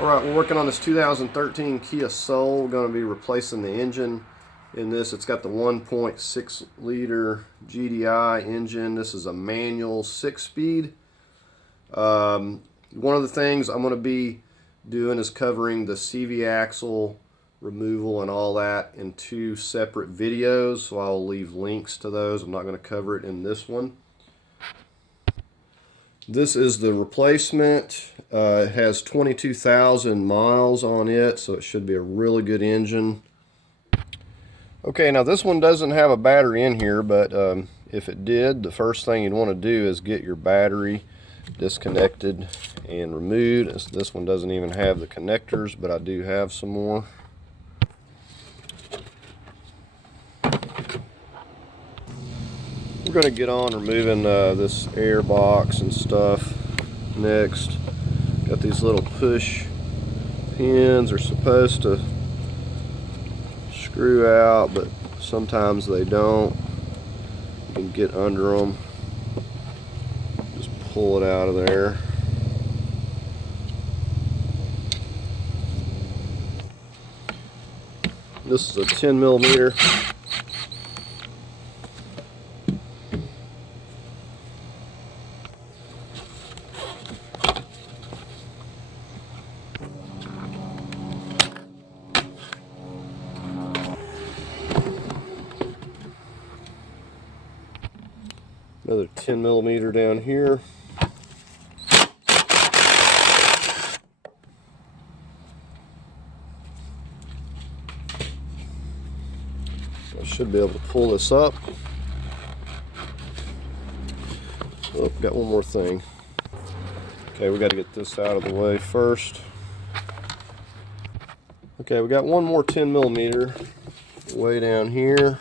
Alright, we're working on this 2013 Kia Soul. We're going to be replacing the engine in this. It's got the 1.6 liter GDI engine. This is a manual 6-speed. One of the things I'm going to be doing is covering the CV axle removal and all that in 2 separate videos, so I'll leave links to those. I'm not going to cover it in this one. This is the replacement. It has 22,000 miles on it, so it should be a really good engine. Okay, now this one doesn't have a battery in here, but if it did, the first thing you'd want to do is get your battery disconnected and removed. This one doesn't even have the connectors, but I do have some more. We're going to get on removing this air box and stuff next. Got these little push pins. They're supposed to screw out, but sometimes they don't. You can get under them. Just pull it out of there. This is a 10 millimeter. Another 10 millimeter down here. I should be able to pull this up. Oh, got one more thing. Okay, we got to get this out of the way first. Okay, we got one more 10 millimeter way down here.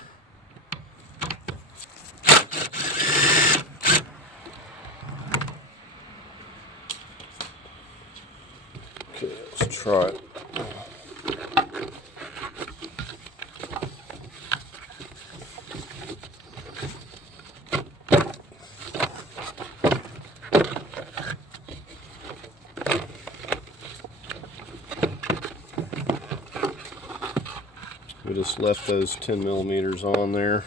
Okay, let's try it. We just left those 10 millimeters on there.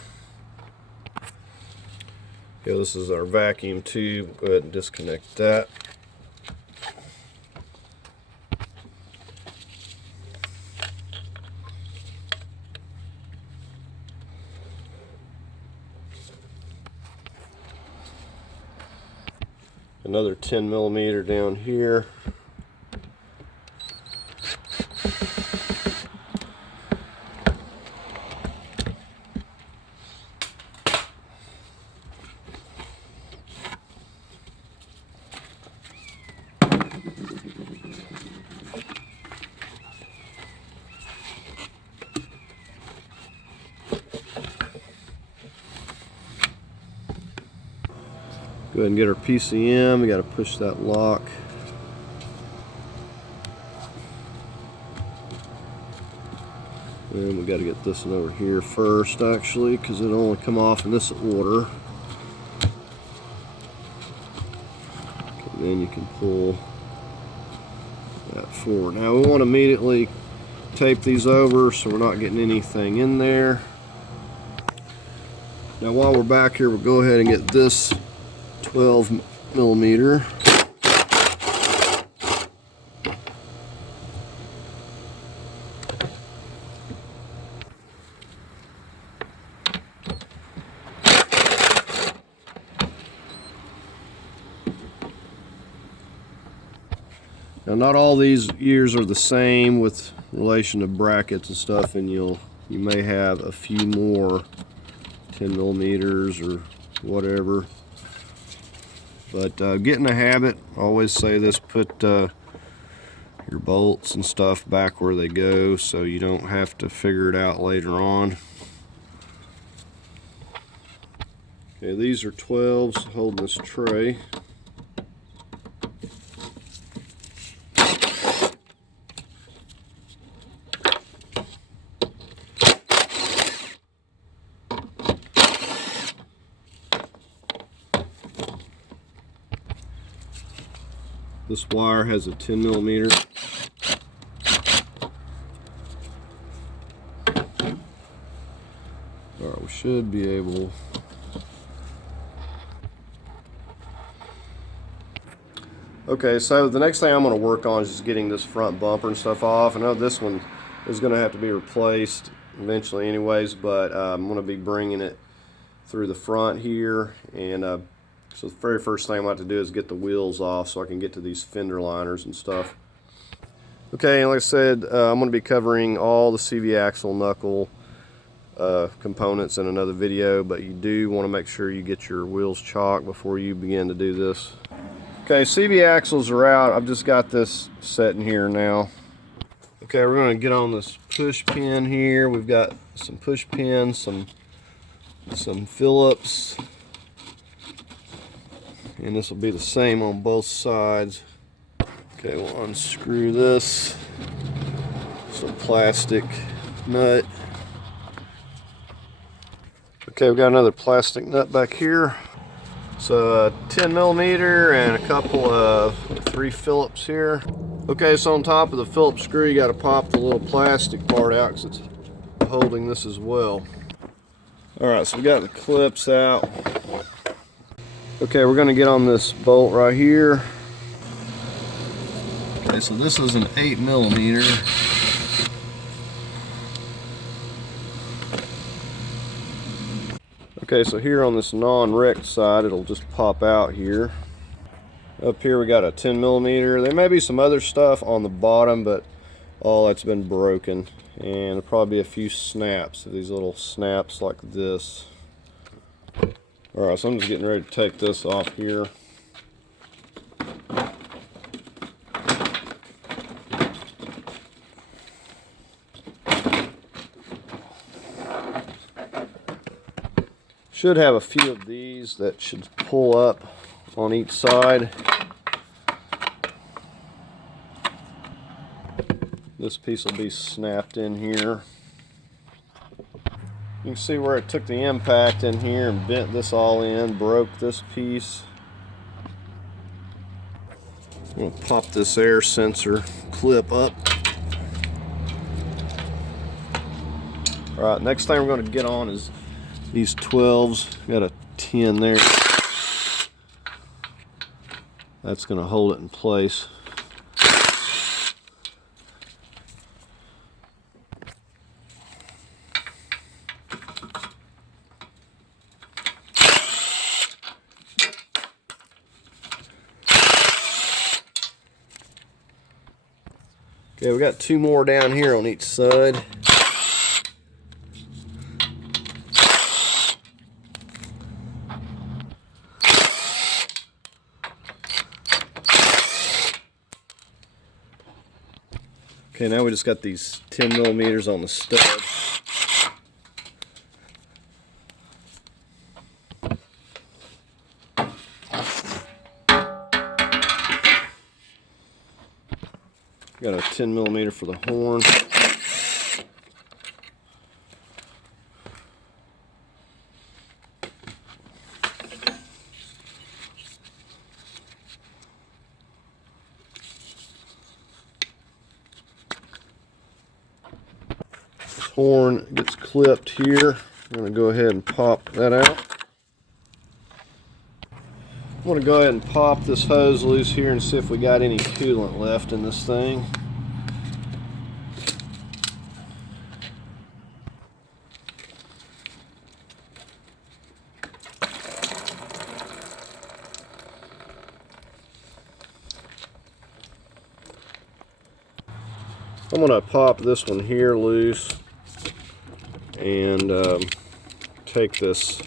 Okay, this is our vacuum tube. Go ahead and disconnect that. Another 10 millimeter down here. Go ahead and get our PCM. We got to push that lock. And we got to get this one over here first, actually, because it'll only come off in this order. And then you can pull that forward. Now we want to immediately tape these over so we're not getting anything in there. Now while we're back here, we'll go ahead and get this 12 millimeter. Now not all these ears are the same with relation to brackets and stuff, and you may have a few more 10 millimeters or whatever. But get in the habit. I always say this, put your bolts and stuff back where they go so you don't have to figure it out later on. Okay, these are 12s holding this tray. This wire has a 10 millimeter. should be able. Okay, so the next thing I'm going to work on is just getting this front bumper and stuff off. I know this one is going to have to be replaced eventually anyways, but I'm going to be bringing it through the front here, and so the very first thing I'm about to do is get the wheels off so I can get to these fender liners and stuff. Okay, and like I said, I'm going to be covering all the CV axle knuckle components in another video, but you do want to make sure you get your wheels chalked before you begin to do this. Okay, CV axles are out. I've just got this set in here now. Okay, we're going to get on this push pin here. We've got some push pins, some Phillips, and this will be the same on both sides. Okay, we'll unscrew this. Some plastic nut. Okay, we've got another plastic nut back here. So a 10 millimeter and a couple of 3 Phillips here. Okay, so on top of the Phillips screw, you got to pop the little plastic part out because it's holding this as well. Alright, so we got the clips out. Okay, we're going to get on this bolt right here. Okay, so this is an 8 millimeter. Okay, so here on this non-wrecked side, it'll just pop out here. Up here we got a 10 millimeter. There may be some other stuff on the bottom, but all that's been broken. And there'll probably be a few snaps, these little snaps like this. Alright, so I'm just getting ready to take this off here. Should have a few of these that should pull up on each side. This piece will be snapped in here. You can see where it took the impact in here and bent this all in, broke this piece. I'm going to pop this air sensor clip up. Alright, next thing we're going to get on is these 12s. Got a 10 there. That's going to hold it in place. Okay, we got 2 more down here on each side. Okay, now we just got these 10 millimeters on the stud. Got a 10 millimeter for the horn. This horn gets clipped here. I'm going to go ahead and pop that out. I'm going to go ahead and pop this hose loose here and see if we got any coolant left in this thing. I'm going to pop this one here loose and take this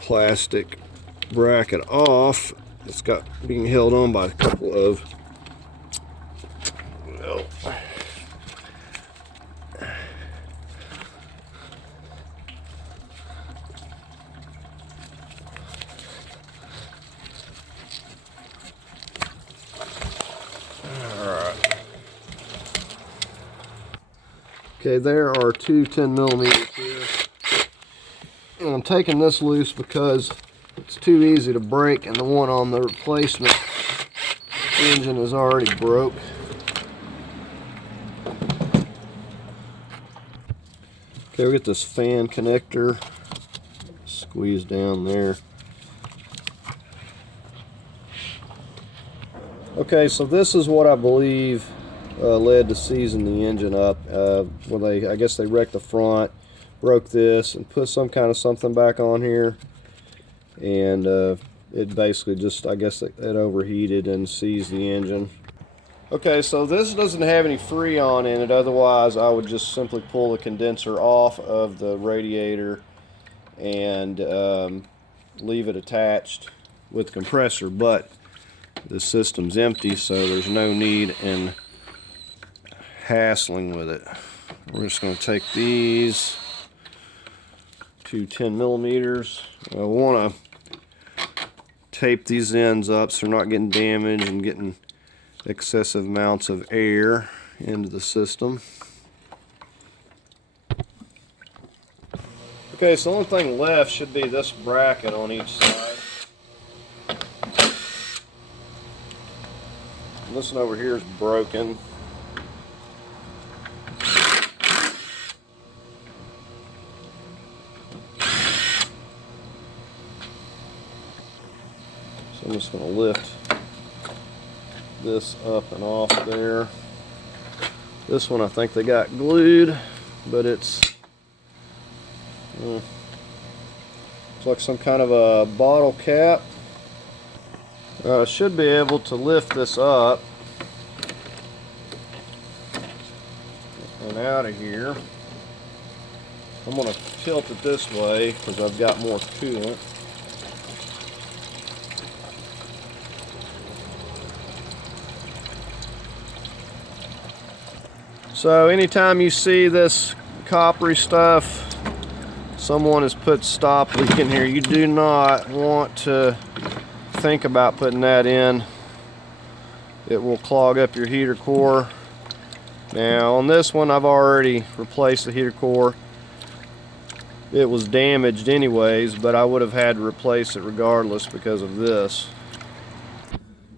plastic bracket off. It's got being held on by a couple of Okay, there are 2 10 millimeters here. And I'm taking this loose because it's too easy to break, and the one on the replacement engine is already broke. Okay, we get this fan connector, squeeze down there. Okay, so this is what I believe led to seizing the engine up. When I guess they wrecked the front, broke this, and put some kind of something back on here, and it basically just, I guess it overheated and seized the engine. Okay, so this doesn't have any Freon in it, otherwise I would just simply pull the condenser off of the radiator and leave it attached with the compressor, but the system's empty, so there's no need in hassling with it. We're just going to take these to 10 millimeters. I want to tape these ends up so they're not getting damaged and getting excessive amounts of air into the system. Okay, so the only thing left should be this bracket on each side. This one over here is broken. So I'm just going to lift this up and off there. This one I think they got glued, but it's like some kind of a bottle cap. I should be able to lift this up and out of here. I'm going to tilt it this way because I've got more coolant. So anytime you see this coppery stuff, someone has put stop leak in here. You do not want to think about putting that in. It will clog up your heater core. Now on this one I've already replaced the heater core. It was damaged anyways, but I would have had to replace it regardless because of this.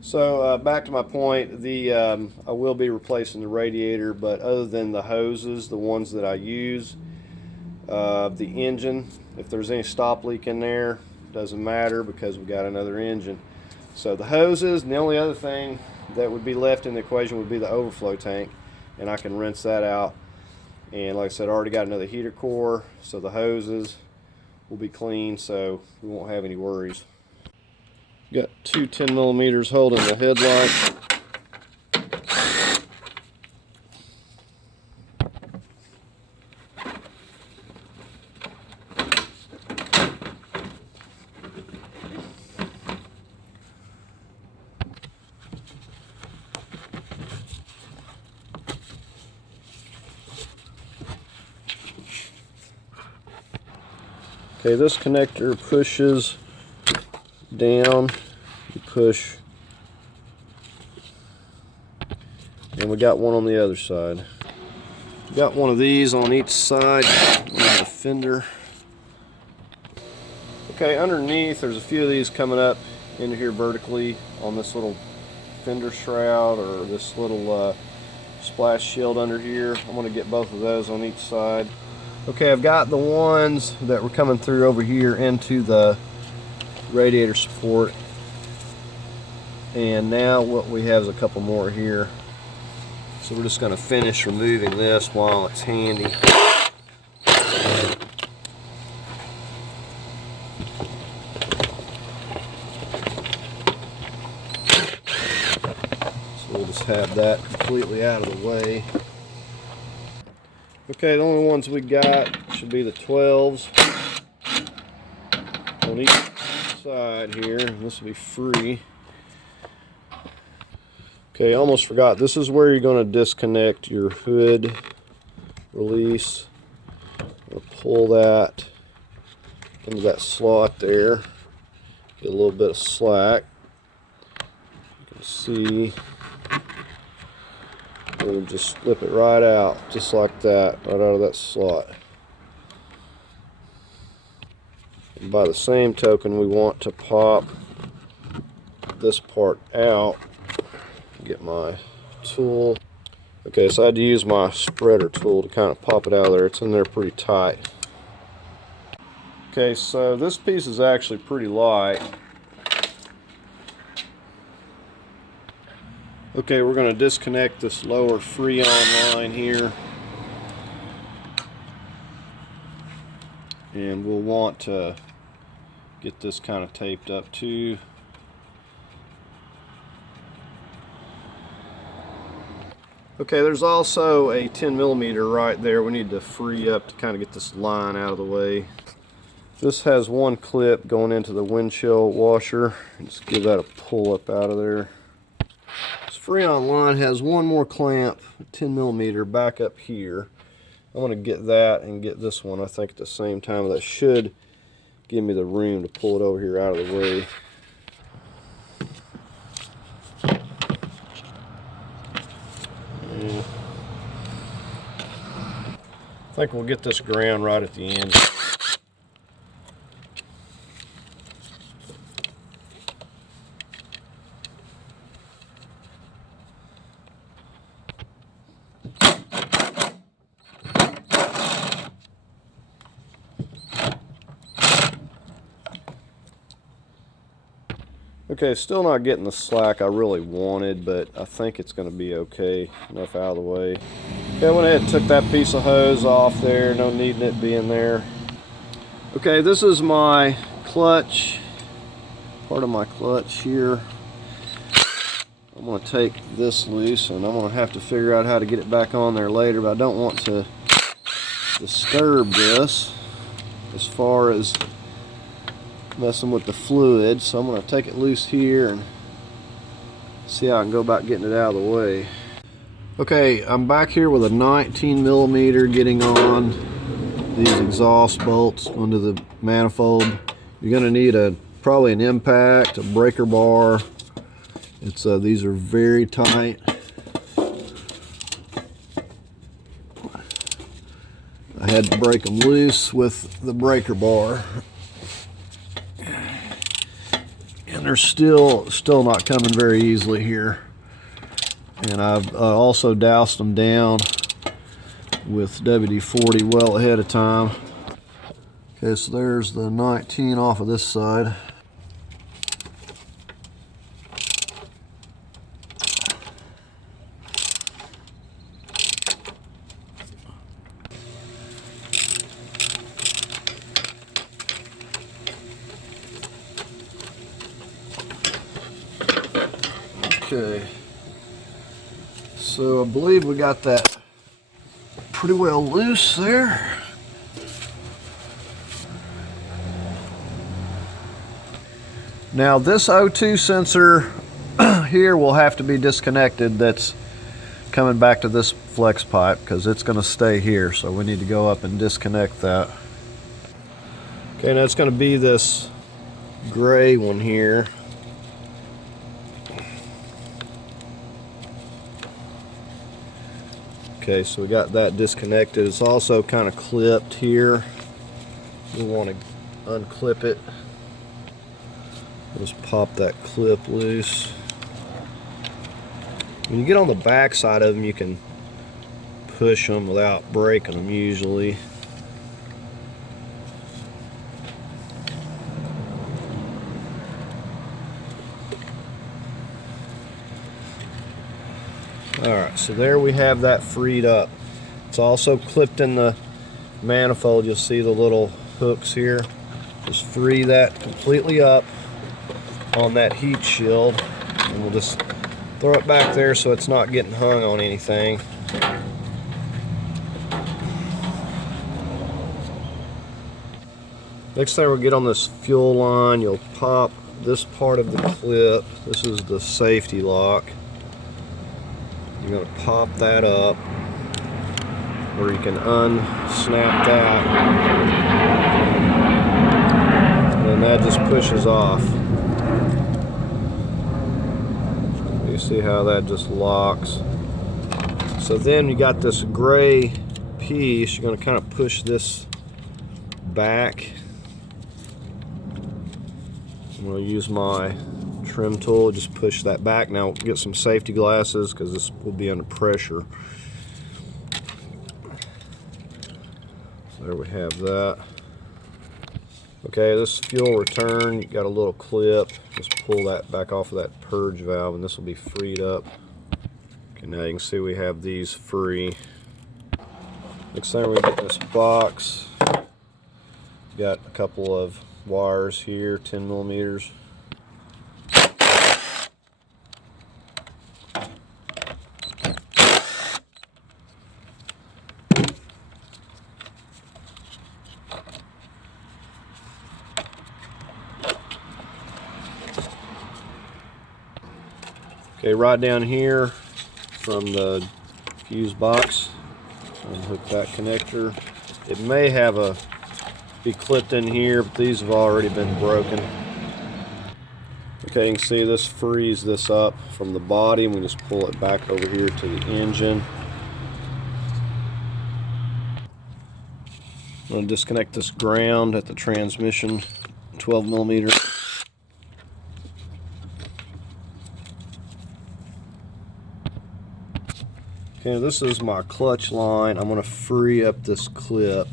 So back to my point, I will be replacing the radiator, but other than the hoses, the ones that I use, the engine, if there's any stop leak in there, doesn't matter because we got another engine. So the hoses, and the only other thing that would be left in the equation would be the overflow tank, and I can rinse that out. And like I said, I already got another heater core, so the hoses will be clean, so we won't have any worries. Got two 10 millimeters holding the headlight. Okay, this connector pushes down, you push, and we got one on the other side. Got one of these on each side on the fender. Okay, underneath there's a few of these coming up into here vertically on this little fender shroud or this little splash shield under here. I'm going to get both of those on each side. Okay, I've got the ones that were coming through over here into the radiator support, and now what we have is a couple more here. So we're just going to finish removing this while it's handy. So we'll just have that completely out of the way. Okay, the only ones we got should be the 12s on each side here. This will be free. Okay, I almost forgot. This is where you're going to disconnect your hood release. We'll pull that into that slot there. Get a little bit of slack. You can see. We'll just slip it right out, just like that, right out of that slot. And by the same token, we want to pop this part out. Get my tool. Okay, so I had to use my spreader tool to kind of pop it out of there. It's in there pretty tight. Okay, so this piece is actually pretty light. Okay, we're going to disconnect this lower Freon line here. And we'll want to get this kind of taped up too. Okay, there's also a 10mm right there. We need to free up to kind of get this line out of the way. This has one clip going into the windshield washer. Just give that a pull up out of there. This Freon line has one more clamp, 10mm, back up here. I'm going to get that and get this one, I think, at the same time. That should give me the room to pull it over here out of the way. Yeah. I think we'll get this ground right at the end. Okay, still not getting the slack I really wanted, but I think it's going to be okay. Enough out of the way. Okay, I went ahead and took that piece of hose off there. No needing it being there. Okay, this is my clutch. Part of my clutch here. I'm going to take this loose, and I'm going to have to figure out how to get it back on there later, but I don't want to disturb this as far as messing with the fluid, so I'm going to take it loose here and see how I can go about getting it out of the way. Okay, I'm back here with a 19mm getting on these exhaust bolts onto the manifold. You're going to need probably an impact, a breaker bar. These are very tight. I had to break them loose with the breaker bar. And they're still not coming very easily here. And I've also doused them down with WD-40 well ahead of time. Okay, so there's the 19 off of this side. Okay, so I believe we got that pretty well loose there. Now this O2 sensor here will have to be disconnected. That's coming back to this flex pipe because it's going to stay here, so we need to go up and disconnect that. Okay, now it's going to be this gray one here. Okay, so we got that disconnected. It's also kind of clipped here. We want to unclip it. Just pop that clip loose. When you get on the back side of them, you can push them without breaking them usually. Alright, so there we have that freed up. It's also clipped in the manifold. You'll see the little hooks here. Just free that completely up on that heat shield, and we'll just throw it back there so it's not getting hung on anything. Next thing we'll get on this fuel line, you'll pop this part of the clip. This is the safety lock. You're going to pop that up where you can unsnap that, and that just pushes off. You see how that just locks. So then you got this gray piece. You're going to kind of push this back. I'm going to use my trim tool, just push that back. Now get some safety glasses because this will be under pressure. So there we have that. Okay, this fuel return, you got a little clip. Just pull that back off of that purge valve and this will be freed up. Okay, now you can see we have these free. Next thing we get this box, got a couple of wires here, 10 millimeters. Okay, right down here from the fuse box, unhook that connector. It may have be clipped in here, but these have already been broken. Okay, you can see this frees this up from the body, and we just pull it back over here to the engine. I'm going to disconnect this ground at the transmission, 12 millimeter. Okay, this is my clutch line. I'm going to free up this clip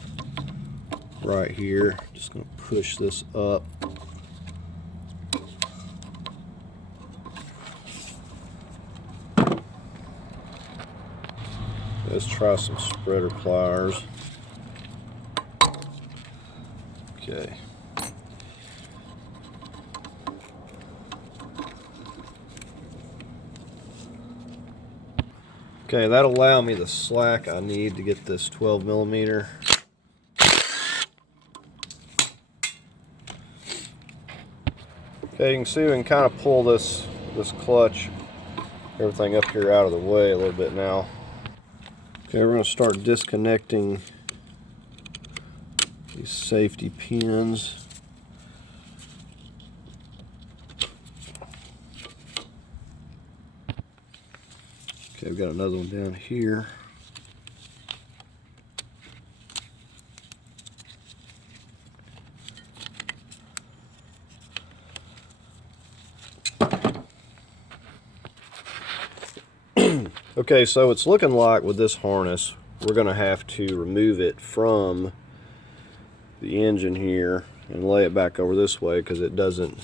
right here. Just going to push this up. Let's try some spreader pliers. Okay. Okay, that'll allow me the slack I need to get this 12 millimeter. Okay, you can see we can kind of pull this clutch, everything up here out of the way a little bit now. Okay, we're going to start disconnecting these safety pins. Okay, we've got another one down here. Okay, so it's looking like with this harness, we're going to have to remove it from the engine here and lay it back over this way because it doesn't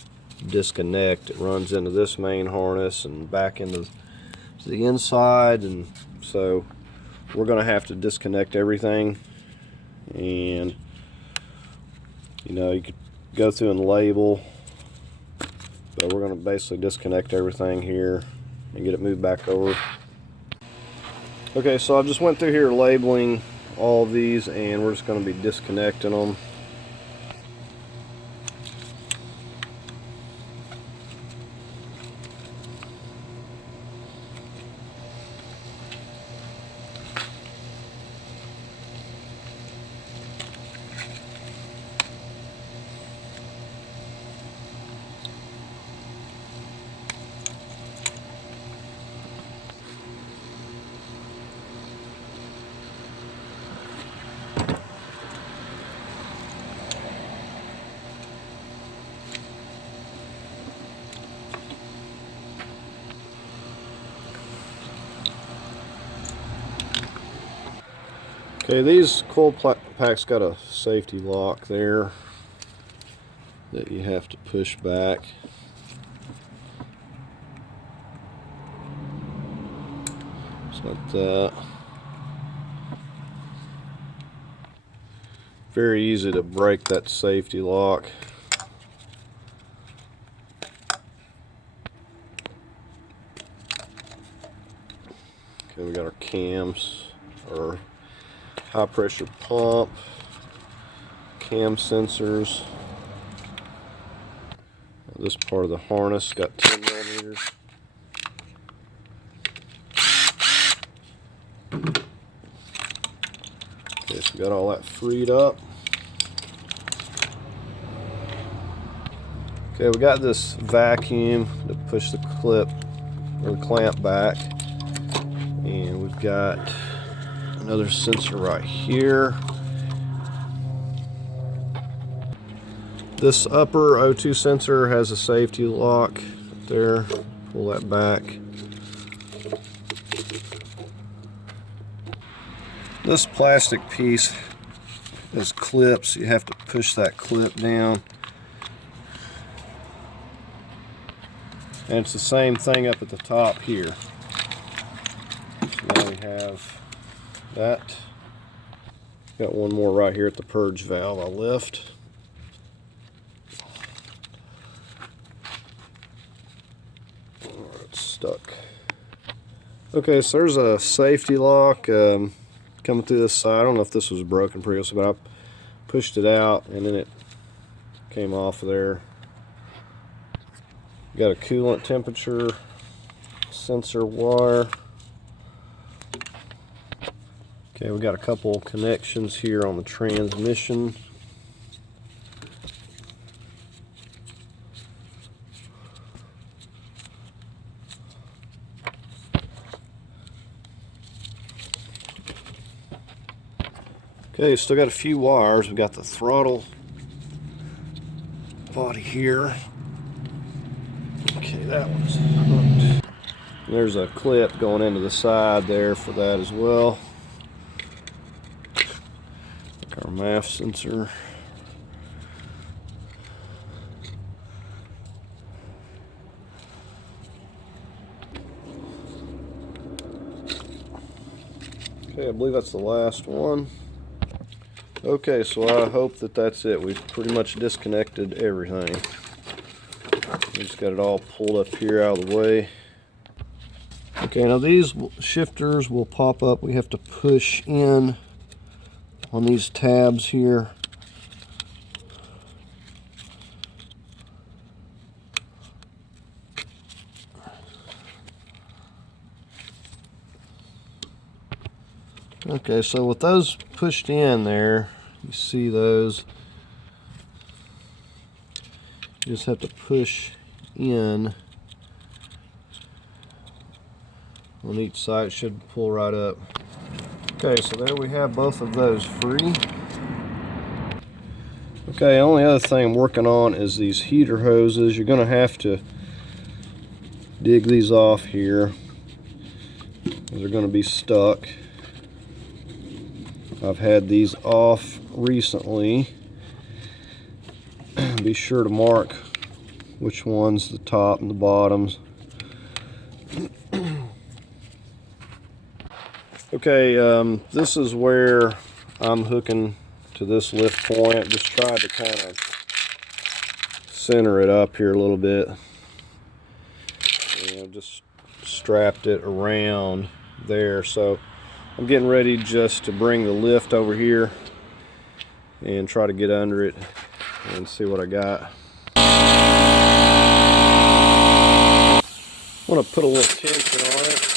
disconnect. It runs into this main harness and back into the inside, and so we're going to have to disconnect everything. And you know, you could go through and label, but we're going to basically disconnect everything here and get it moved back over. Okay, so I just went through here labeling all of these, and we're just going to be disconnecting them. Okay, these coil packs got a safety lock there that you have to push back. Just like that. Very easy to break that safety lock. Okay, we got our cams, our high pressure pump, cam sensors. This part of the harness got 10 millimeters. Okay, so we got all that freed up. Okay, we got this vacuum to push the clip or the clamp back, and we've got another sensor right here. This upper O2 sensor has a safety lock there. Pull that back. This plastic piece has clips. You have to push that clip down. And it's the same thing up at the top here. So now we have that. Got one more right here at the purge valve. I'll lift. It's stuck. Okay, so there's a safety lock coming through this side. I don't know if this was broken previously, but I pushed it out and then it came off of there. Got a coolant temperature sensor wire. Okay, we got a couple connections here on the transmission. Okay, still got a few wires. We got the throttle body here. Okay, that one's hooked. There's a clip going into the side there for that as well. Our MAF sensor. Okay, I believe that's the last one. Okay, so I hope that that's it. We've pretty much disconnected everything. We just got it all pulled up here out of the way. Okay, now these shifters will pop up. We have to push in on these tabs here. Okay, so with those pushed in there, you see those. You just have to push in on each side. It should pull right up. Okay, so there we have both of those free. Okay, only other thing I'm working on is these heater hoses. You're going to have to dig these off here. They're going to be stuck. I've had these off recently. Be sure to mark which one's the top and the bottoms. Okay, this is where I'm hooking to this lift point. Just tried to kind of center it up here a little bit. And just strapped it around there. So I'm getting ready just to bring the lift over here and try to get under it and see what I got. I want to put a little tension on it.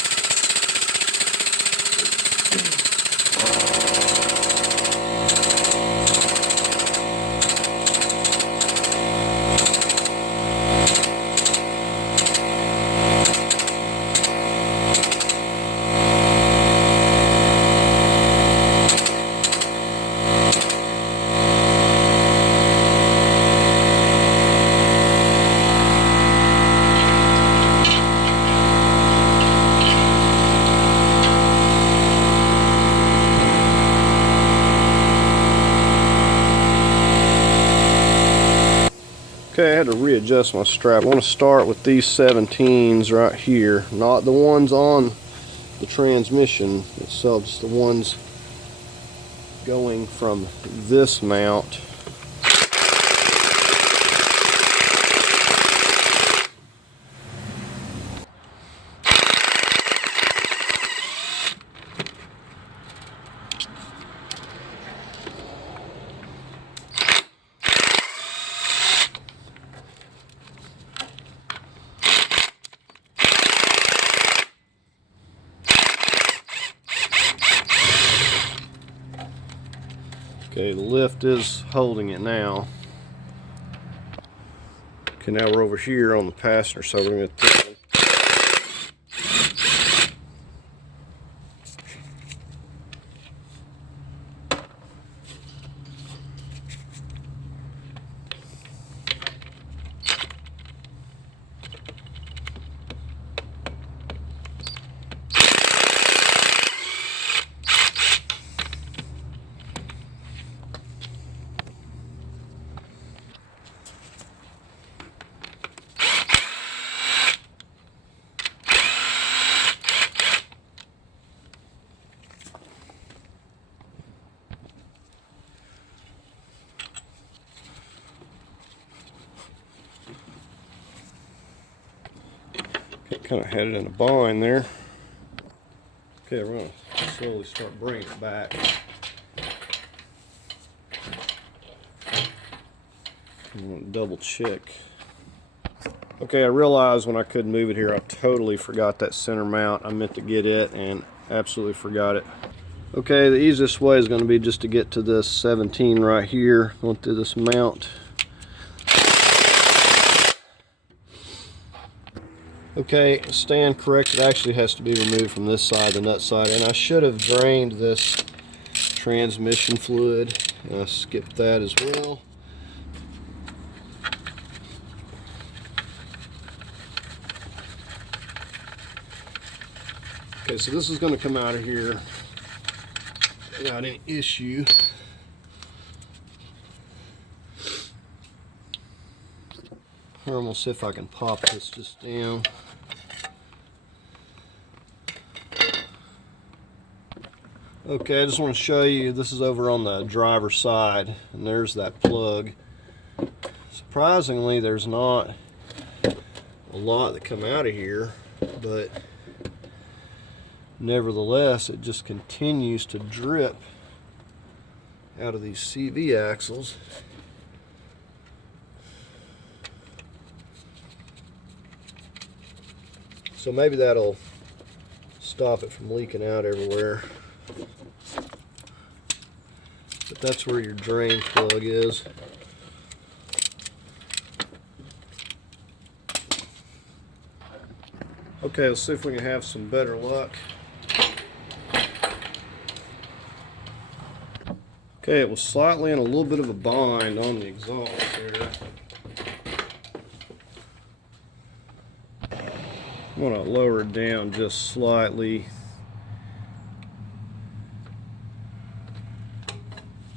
Okay, I had to readjust my strap. I want to start with these 17s right here, not the ones on the transmission itself, just the ones going from this mount. Okay, the lift is holding it now. Okay, now we're over here on the passenger side. We're going to get this one. Kind of had it in a bind there. Okay, we're going to slowly start bringing it back. I'm going to double check. Okay, I realized when I couldn't move it here, I totally forgot that center mount. I meant to get it and absolutely forgot it. Okay, the easiest way is going to be just to get to this 17 right here, going through this mount. Okay, stand correct, it actually has to be removed from this side, the nut side, and I should have drained this transmission fluid, and I skipped that as well. Okay, so this is going to come out of here without any issue. I'm going to see if I can pop this just down. Okay, I just want to show you, this is over on the driver's side, and there's that plug. Surprisingly, there's not a lot that come out of here, but nevertheless, it just continues to drip out of these CV axles. So maybe that'll stop it from leaking out everywhere. But that's where your drain plug is. Okay, let's see if we can have some better luck. Okay, it was slightly in a little bit of a bind on the exhaust there. I'm going to lower it down just slightly.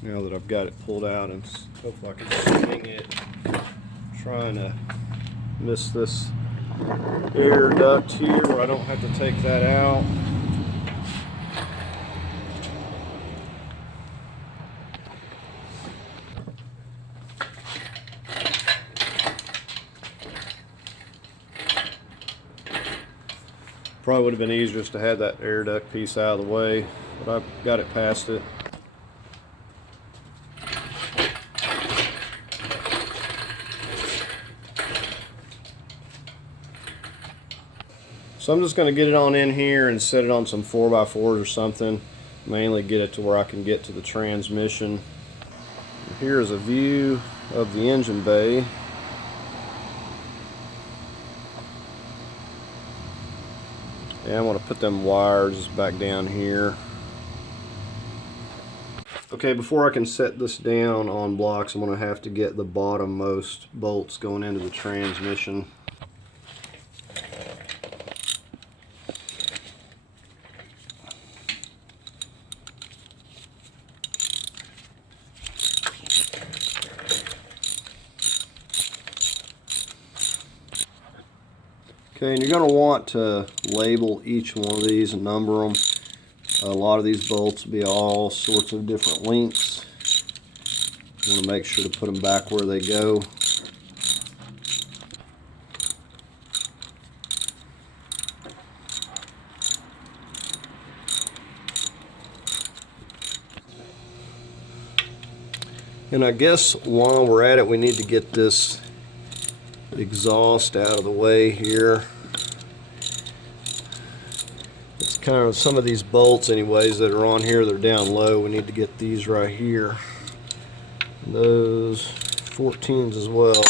Now that I've got it pulled out, and hopefully I can swing it. Trying to miss this air duct here where I don't have to take that out. Probably would have been easier just to have that air duct piece out of the way, but I've got it past it. So I'm just going to get it on in here and set it on some 4x4s or something. Mainly get it to where I can get to the transmission. Here's a view of the engine bay. And I'm going to put them wires back down here. Okay, before I can set this down on blocks, I'm going to have to get the bottommost bolts going into the transmission. Okay, and you're going to want to label each one of these and number them. A lot of these bolts will be all sorts of different lengths. You want to make sure to put them back where they go. And I guess while we're at it, we need to get this exhaust out of the way here. It's kind of some of these bolts anyways that are on here, they're down low. We need to get these right here. And those 14s as well.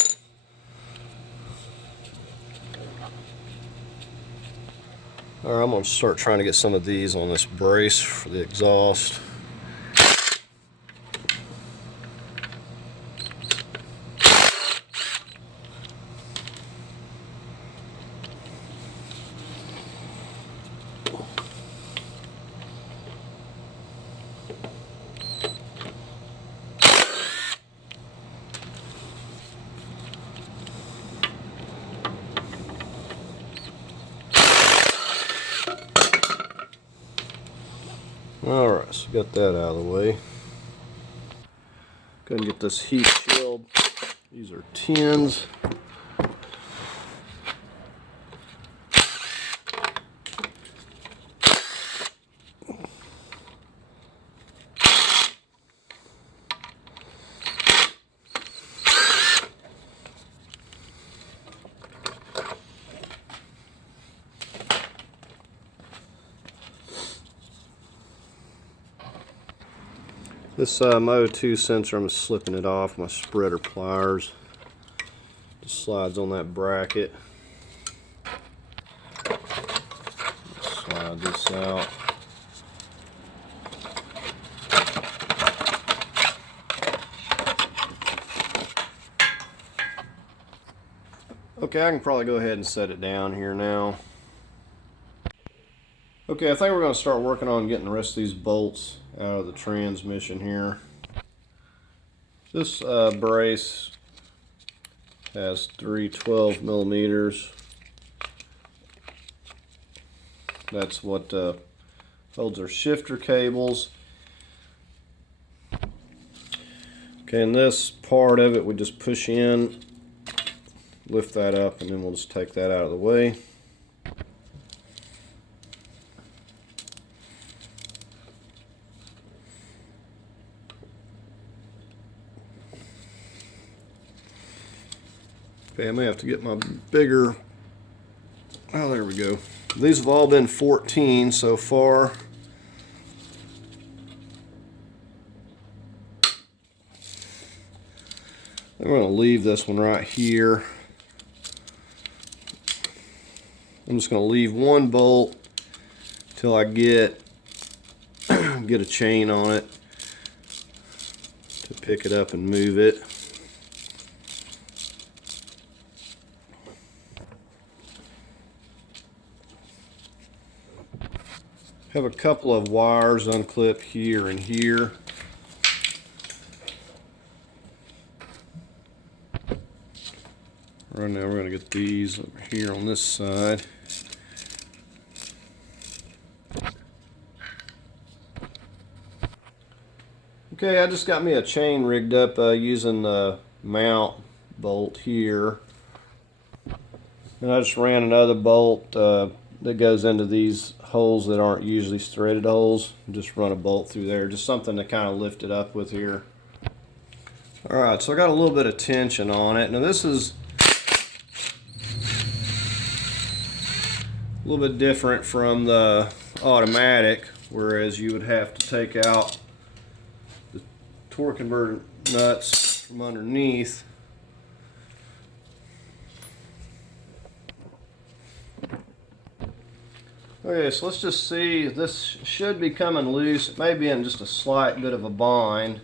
Alright, I'm going to start trying to get some of these on this brace for the exhaust. Alright, so got that out of the way. Go ahead and get this heat shield. These are 10s. This my O2 sensor, I'm just slipping it off my spreader pliers. Just slides on that bracket. Slide this out. Okay, I can probably go ahead and set it down here now. Okay, I think we're going to start working on getting the rest of these bolts out of the transmission here. This brace has 3 12mm. That's what holds our shifter cables. Okay, and this part of it we just push in, lift that up, and then we'll just take that out of the way. Okay, I may have to get my bigger, oh, there we go. These have all been 14 so far. I'm going to leave this one right here. I'm just going to leave one bolt till I get a chain on it to pick it up and move it. Have a couple of wires unclipped here and here. Right now we're going to get these over here on this side. Okay, I just got me a chain rigged up using the mount bolt here. And I just ran another bolt that goes into these holes that aren't usually threaded holes. Just run a bolt through there, just something to kind of lift it up with here. Alright, so I got a little bit of tension on it. Now this is a little bit different from the automatic, whereas you would have to take out the torque converter nuts from underneath. Okay, so let's just see. This should be coming loose. It may be in just a slight bit of a bind.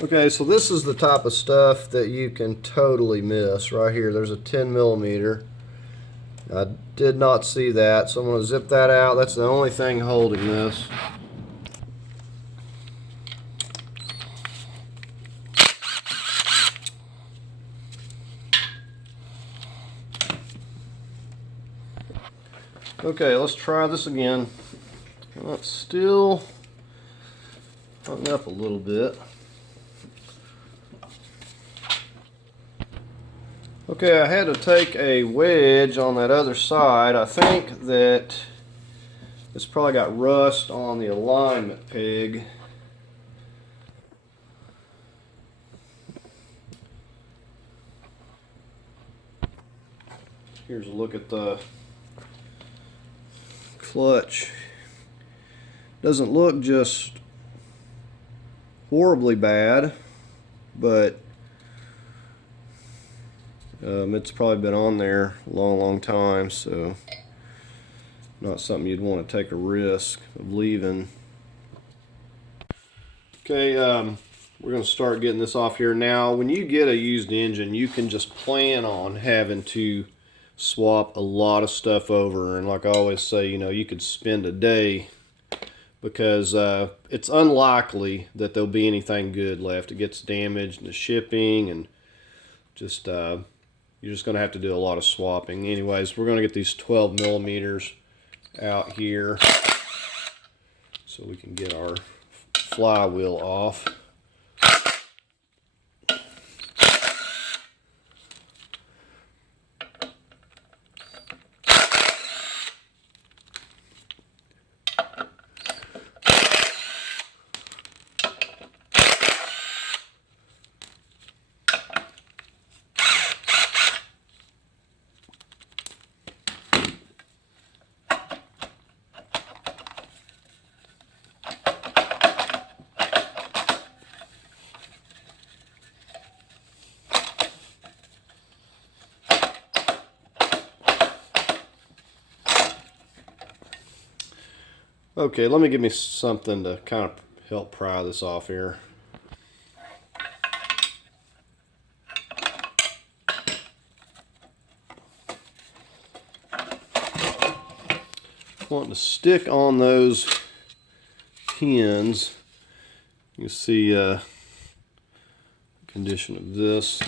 Okay, so this is the type of stuff that you can totally miss. Right here, there's a 10mm. I did not see that, so I'm going to zip that out. That's the only thing holding this. Okay, let's try this again. Well, it's still hung up a little bit. Okay, I had to take a wedge on that other side. I think that it's probably got rust on the alignment peg. Here's a look at the clutch. Doesn't look just horribly bad, but it's probably been on there a long time, so not something you'd want to take a risk of leaving. Okay, we're going to start getting this off here. Now, when you get a used engine, you can just plan on having to swap a lot of stuff over, and like I always say, you know, you could spend a day, because it's unlikely that there'll be anything good left. It gets damaged in the shipping, and just you're just going to have to do a lot of swapping. Anyways, we're going to get these 12mm out here so we can get our flywheel off. Okay, let me give me something to kind of help pry this off here. Wanting to stick on those pins. You see condition of this.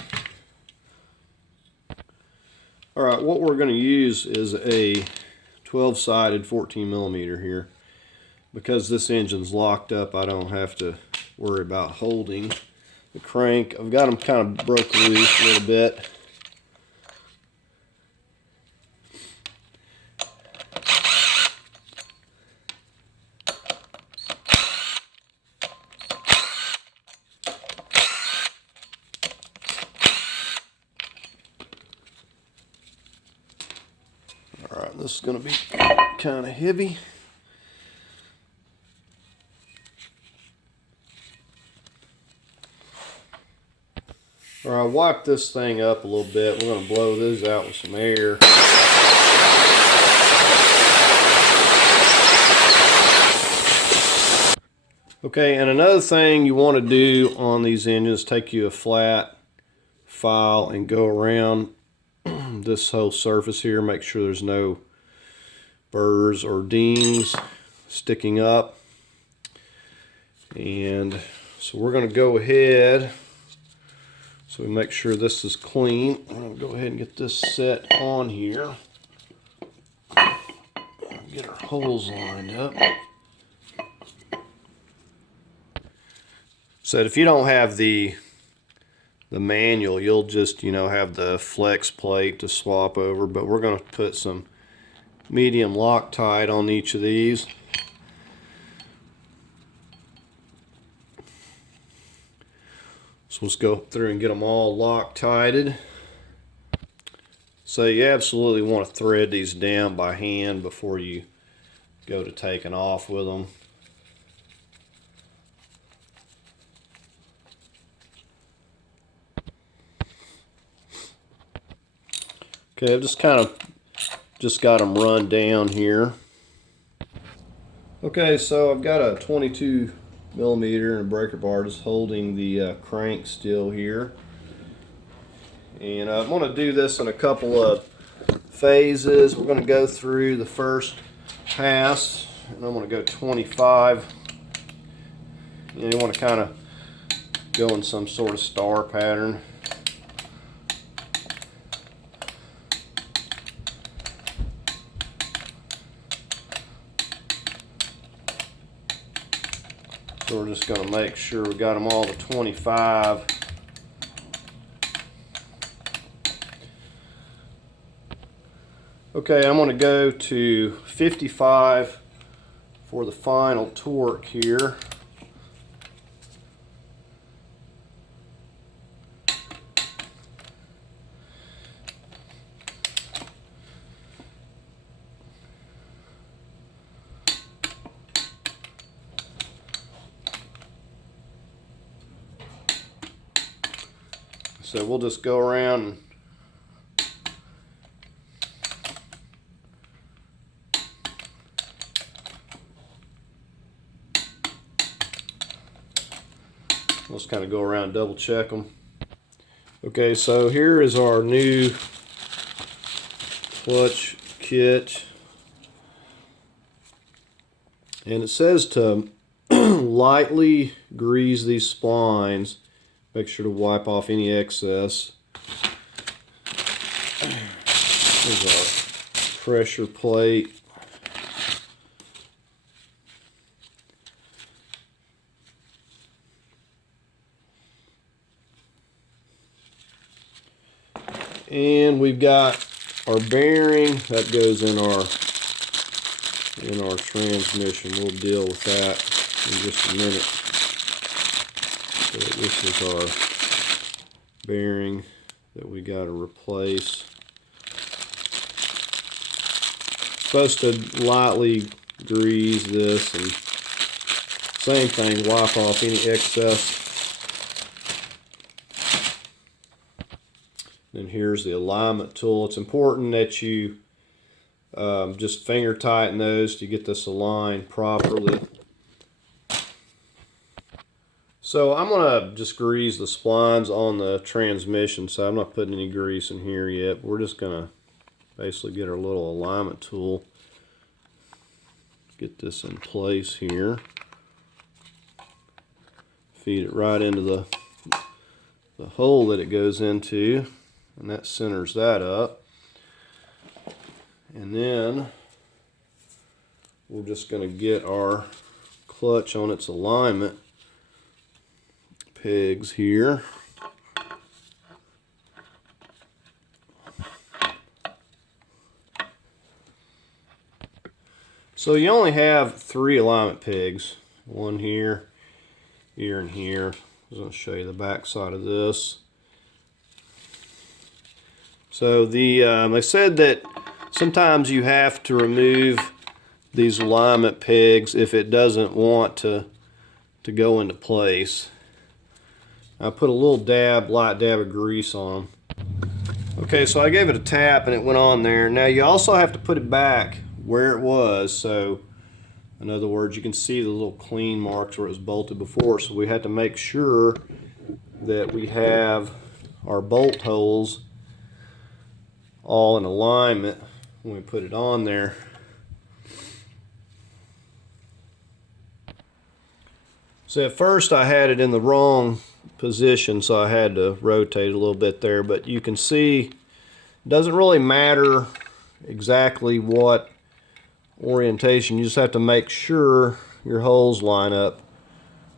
Alright, what we're going to use is a 12-sided 14 millimeter here. Because this engine's locked up, I don't have to worry about holding the crank. I've got them kind of broke loose a little bit. Alright, this is going to be kind of heavy. Alright, wipe this thing up a little bit. We're going to blow this out with some air. Okay, and another thing you want to do on these engines, take you a flat file and go around this whole surface here. Make sure there's no burrs or dings sticking up. And so we're going to go ahead. So we make sure this is clean. I'm going to go ahead and get this set on here. Get our holes lined up. So if you don't have the manual, you'll just, have the flex plate to swap over. But we're going to put some medium Loctite on each of these. So let's go through and get them all Loctited. So you absolutely want to thread these down by hand before you go to taking off with them. Okay, I've just got them run down here. Okay, so I've got a 22 millimeter and a breaker bar just holding the crank still here. And I'm going to do this in a couple of phases. We're going to go through the first pass, and I'm going to go 25. You want to kind of go in some sort of star pattern. So we're just going to make sure we got them all to 25. Okay, I'm going to go to 55 for the final torque here. So we'll just go around and let's kind of go around and double check them. Okay, so here is our new clutch kit, and it says to lightly grease these splines. Make sure to wipe off any excess. There's our pressure plate. And we've got our bearing that goes in our transmission. We'll deal with that in just a minute. So this is our bearing that we got to replace. Supposed to lightly grease this, and same thing, wipe off any excess. Then here's the alignment tool. It's important that you Just finger tighten those to get this aligned properly. So I'm going to just grease the splines on the transmission, so I'm not putting any grease in here yet. We're just going to basically get our little alignment tool, get this in place here, feed it right into the hole that it goes into, and that centers that up. And then we're just going to get our clutch on its alignment pegs here. So you only have 3 alignment pegs, one here, here, and here. I'm going to show you the back side of this. So they said that sometimes you have to remove these alignment pegs if it doesn't want to go into place. I put a little light dab of grease on them. Okay, so I gave it a tap and it went on there. Now you also have to put it back where it was. So in other words, you can see the little clean marks where it was bolted before. So we had to make sure that we have our bolt holes all in alignment when we put it on there. So at first I had it in the wrong position, so I had to rotate a little bit there, but you can see it doesn't really matter exactly what orientation. You just have to make sure your holes line up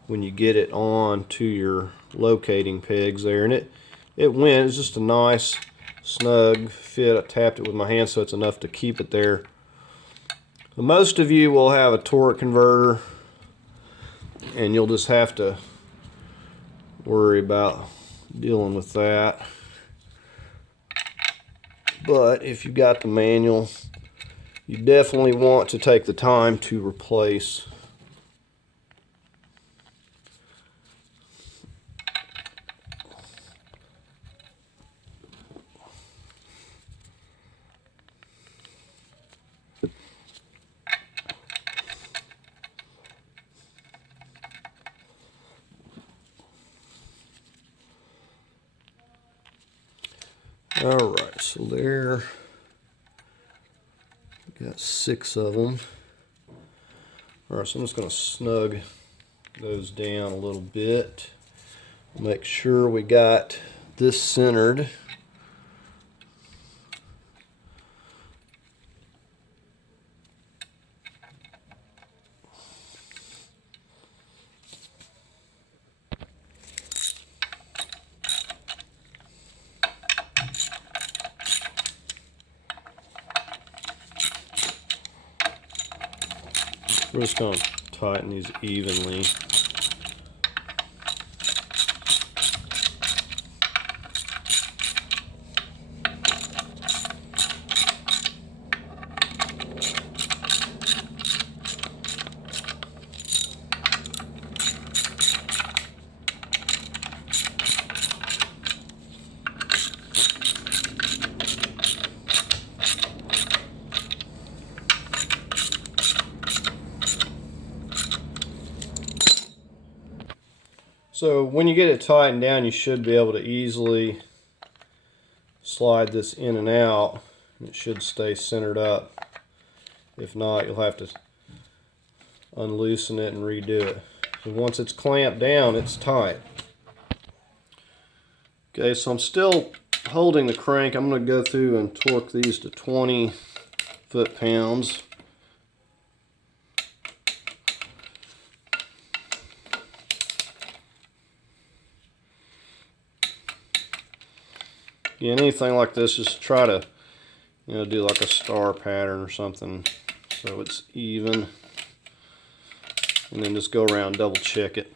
when you get it on to your locating pegs there, and it went. It's just a nice snug fit. I tapped it with my hand so it's enough to keep it there. So most of you will have a torque converter, and you'll just have to worry about dealing with that. But if you got the manual, you definitely want to take the time to replace Alright, so there, got 6 of them. Alright, so I'm just going to snug those down a little bit. Make sure we got this centered. We're just going to tighten these evenly. So when you get it tightened down, you should be able to easily slide this in and out. It should stay centered up. If not, you'll have to unloosen it and redo it. So once it's clamped down, it's tight. Okay, so I'm still holding the crank. I'm going to go through and torque these to 20 foot-pounds. Yeah, anything like this, just try to, do like a star pattern or something so it's even, and then just go around, double check it.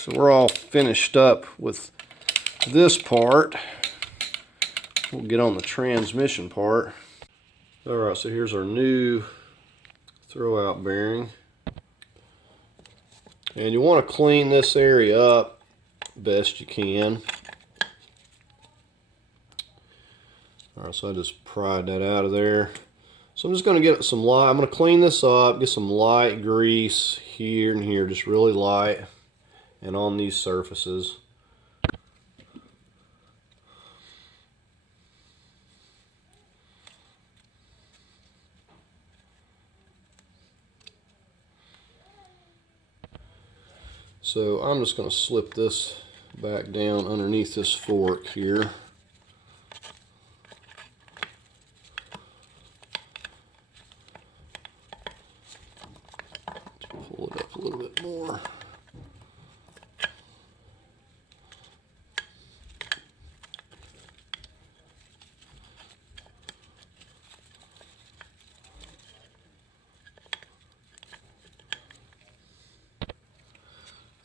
So we're all finished up with this part. We'll get on the transmission part. Alright, so here's our new throwout bearing, and you want to clean this area up best you can. Alright, so I just pried that out of there. So I'm just going to get some light. I'm going to clean this up, get some light grease here and here, just really light, and on these surfaces. So I'm just going to slip this back down underneath this fork here. Pull it up a little bit more.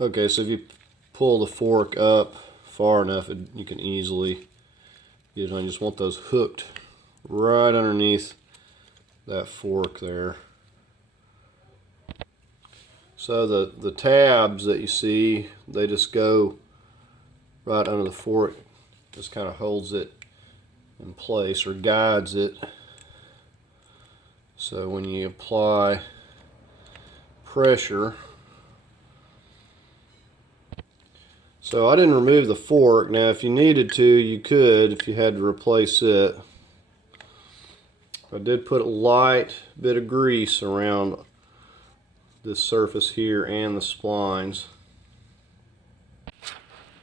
Okay, so if you pull the fork up far enough, you can easily get it on. You just want those hooked right underneath that fork there. So the tabs that you see, they just go right under the fork. Just kind of holds it in place or guides it. So when you apply pressure, so I didn't remove the fork. Now if you needed to, you could if you had to replace it. I did put a light bit of grease around this surface here and the splines.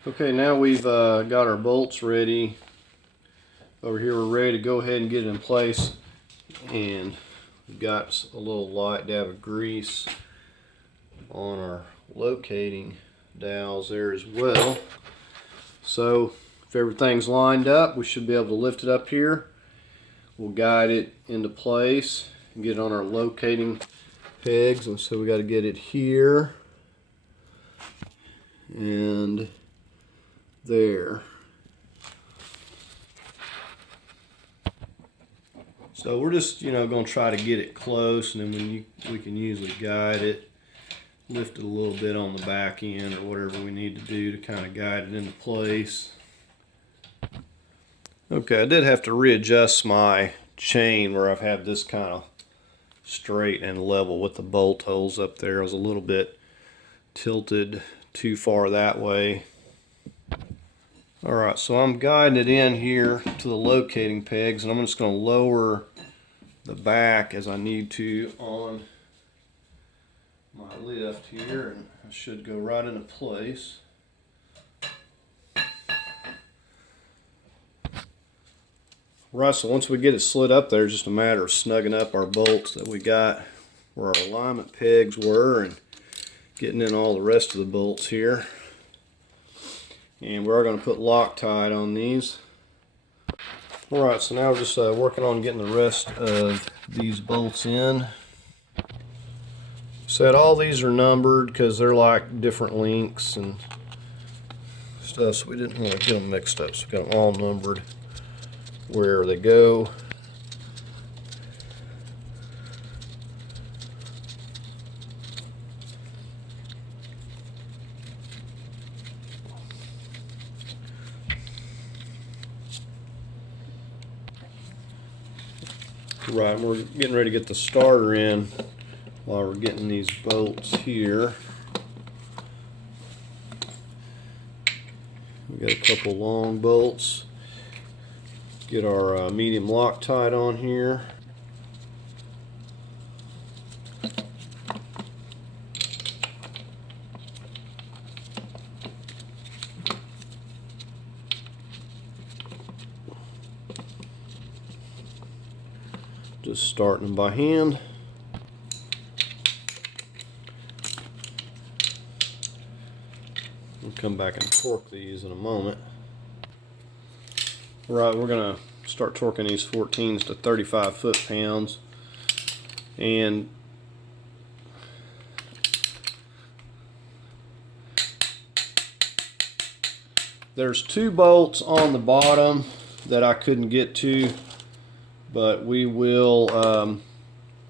Okay, now we've got our bolts ready. Over here we're ready to go ahead and get it in place, and we've got a little light dab of grease on our locating dowels there as well. So if everything's lined up, we should be able to lift it up here. We'll guide it into place and get it on our locating pegs, and so we got to get it here and there. So we're just, going to try to get it close, and then we can usually guide it, lift it a little bit on the back end or whatever we need to do to kind of guide it into place. Okay, I did have to readjust my chain where I've had this kind of straight and level with the bolt holes up there. I was a little bit tilted too far that way. Alright, so I'm guiding it in here to the locating pegs, and I'm just going to lower the back as I need to on my lift here, and I should go right into place. Right, so once we get it slid up there, it's just a matter of snugging up our bolts that we got where our alignment pegs were and getting in all the rest of the bolts here. And we're going to put Loctite on these. Alright, so now we're just working on getting the rest of these bolts in. Said all these are numbered because they're like different lengths and stuff, so we didn't want to get them mixed up. So we got them all numbered where they go. Right, we're getting ready to get the starter in while we're getting these bolts here. We got a couple long bolts. Get our medium Loctite on here. Just starting them by hand. We'll come back and torque these in a moment. Right, we're going to start torquing these 14s to 35 foot-pounds. And there's 2 bolts on the bottom that I couldn't get to, but we will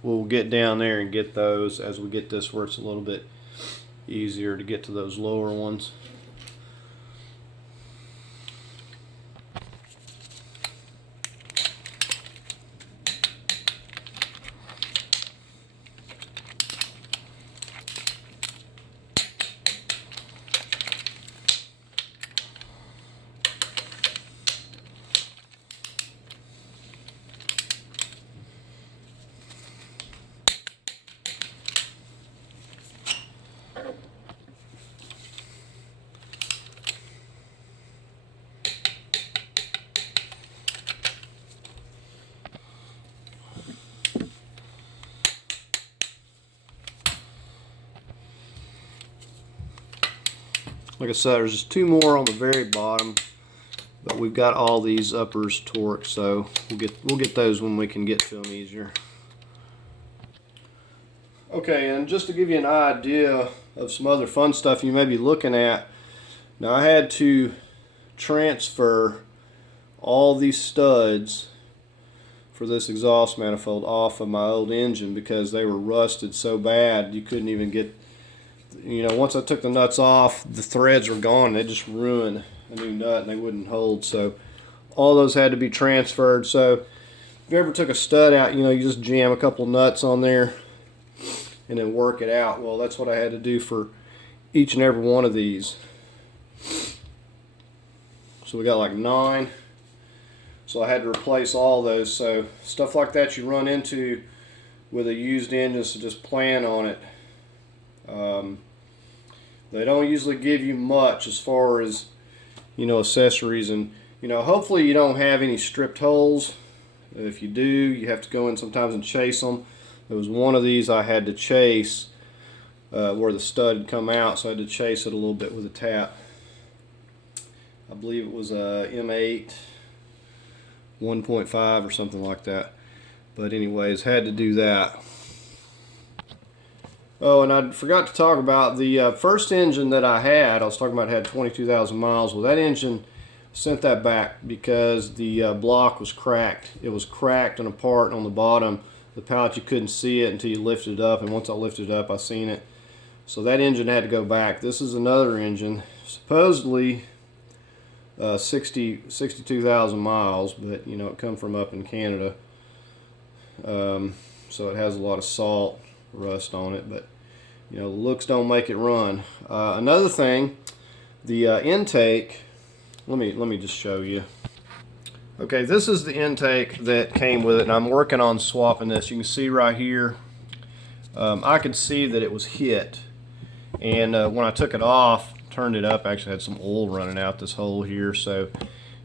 we'll get down there and get those as we get this where it's a little bit easier to get to those lower ones. Like I said, there's just 2 more on the very bottom, but we've got all these uppers torqued, so we'll get those when we can get to them easier. Okay, and just to give you an idea of some other fun stuff you may be looking at, now I had to transfer all these studs for this exhaust manifold off of my old engine because they were rusted so bad you couldn't even get, you know, once I took the nuts off, the threads were gone. They just ruined a new nut and they wouldn't hold. So all those had to be transferred. So if you ever took a stud out, you know, you just jam a couple nuts on there and then work it out. Well, that's what I had to do for each and every one of these. So we got like 9. So I had to replace all those. So stuff like that you run into with a used engine, so just plan on it. They don't usually give you much as far as, you know, accessories, and you know, hopefully you don't have any stripped holes. If you do, you have to go in sometimes and chase them. There was one of these I had to chase where the stud had come out, so I had to chase it a little bit with a tap. I believe it was a M8 1.5 or something like that. But anyways, had to do that. Oh, and I forgot to talk about the first engine that I had. I was talking about it had 22,000 miles. Well, that engine, sent that back because the block was cracked. It was cracked and apart on the bottom. The pallet, you couldn't see it until you lifted it up, and once I lifted it up, I seen it. So that engine had to go back. This is another engine, supposedly 62,000 miles, but you know, it come from up in Canada. So it has a lot of salt, rust on it, but you know, the looks don't make it run. Another thing, the intake, let me just show you. Okay, this is the intake that came with it, and I'm working on swapping this. You can see right here, I could see that it was hit, and when I took it off, turned it up, actually had some oil running out this hole here. So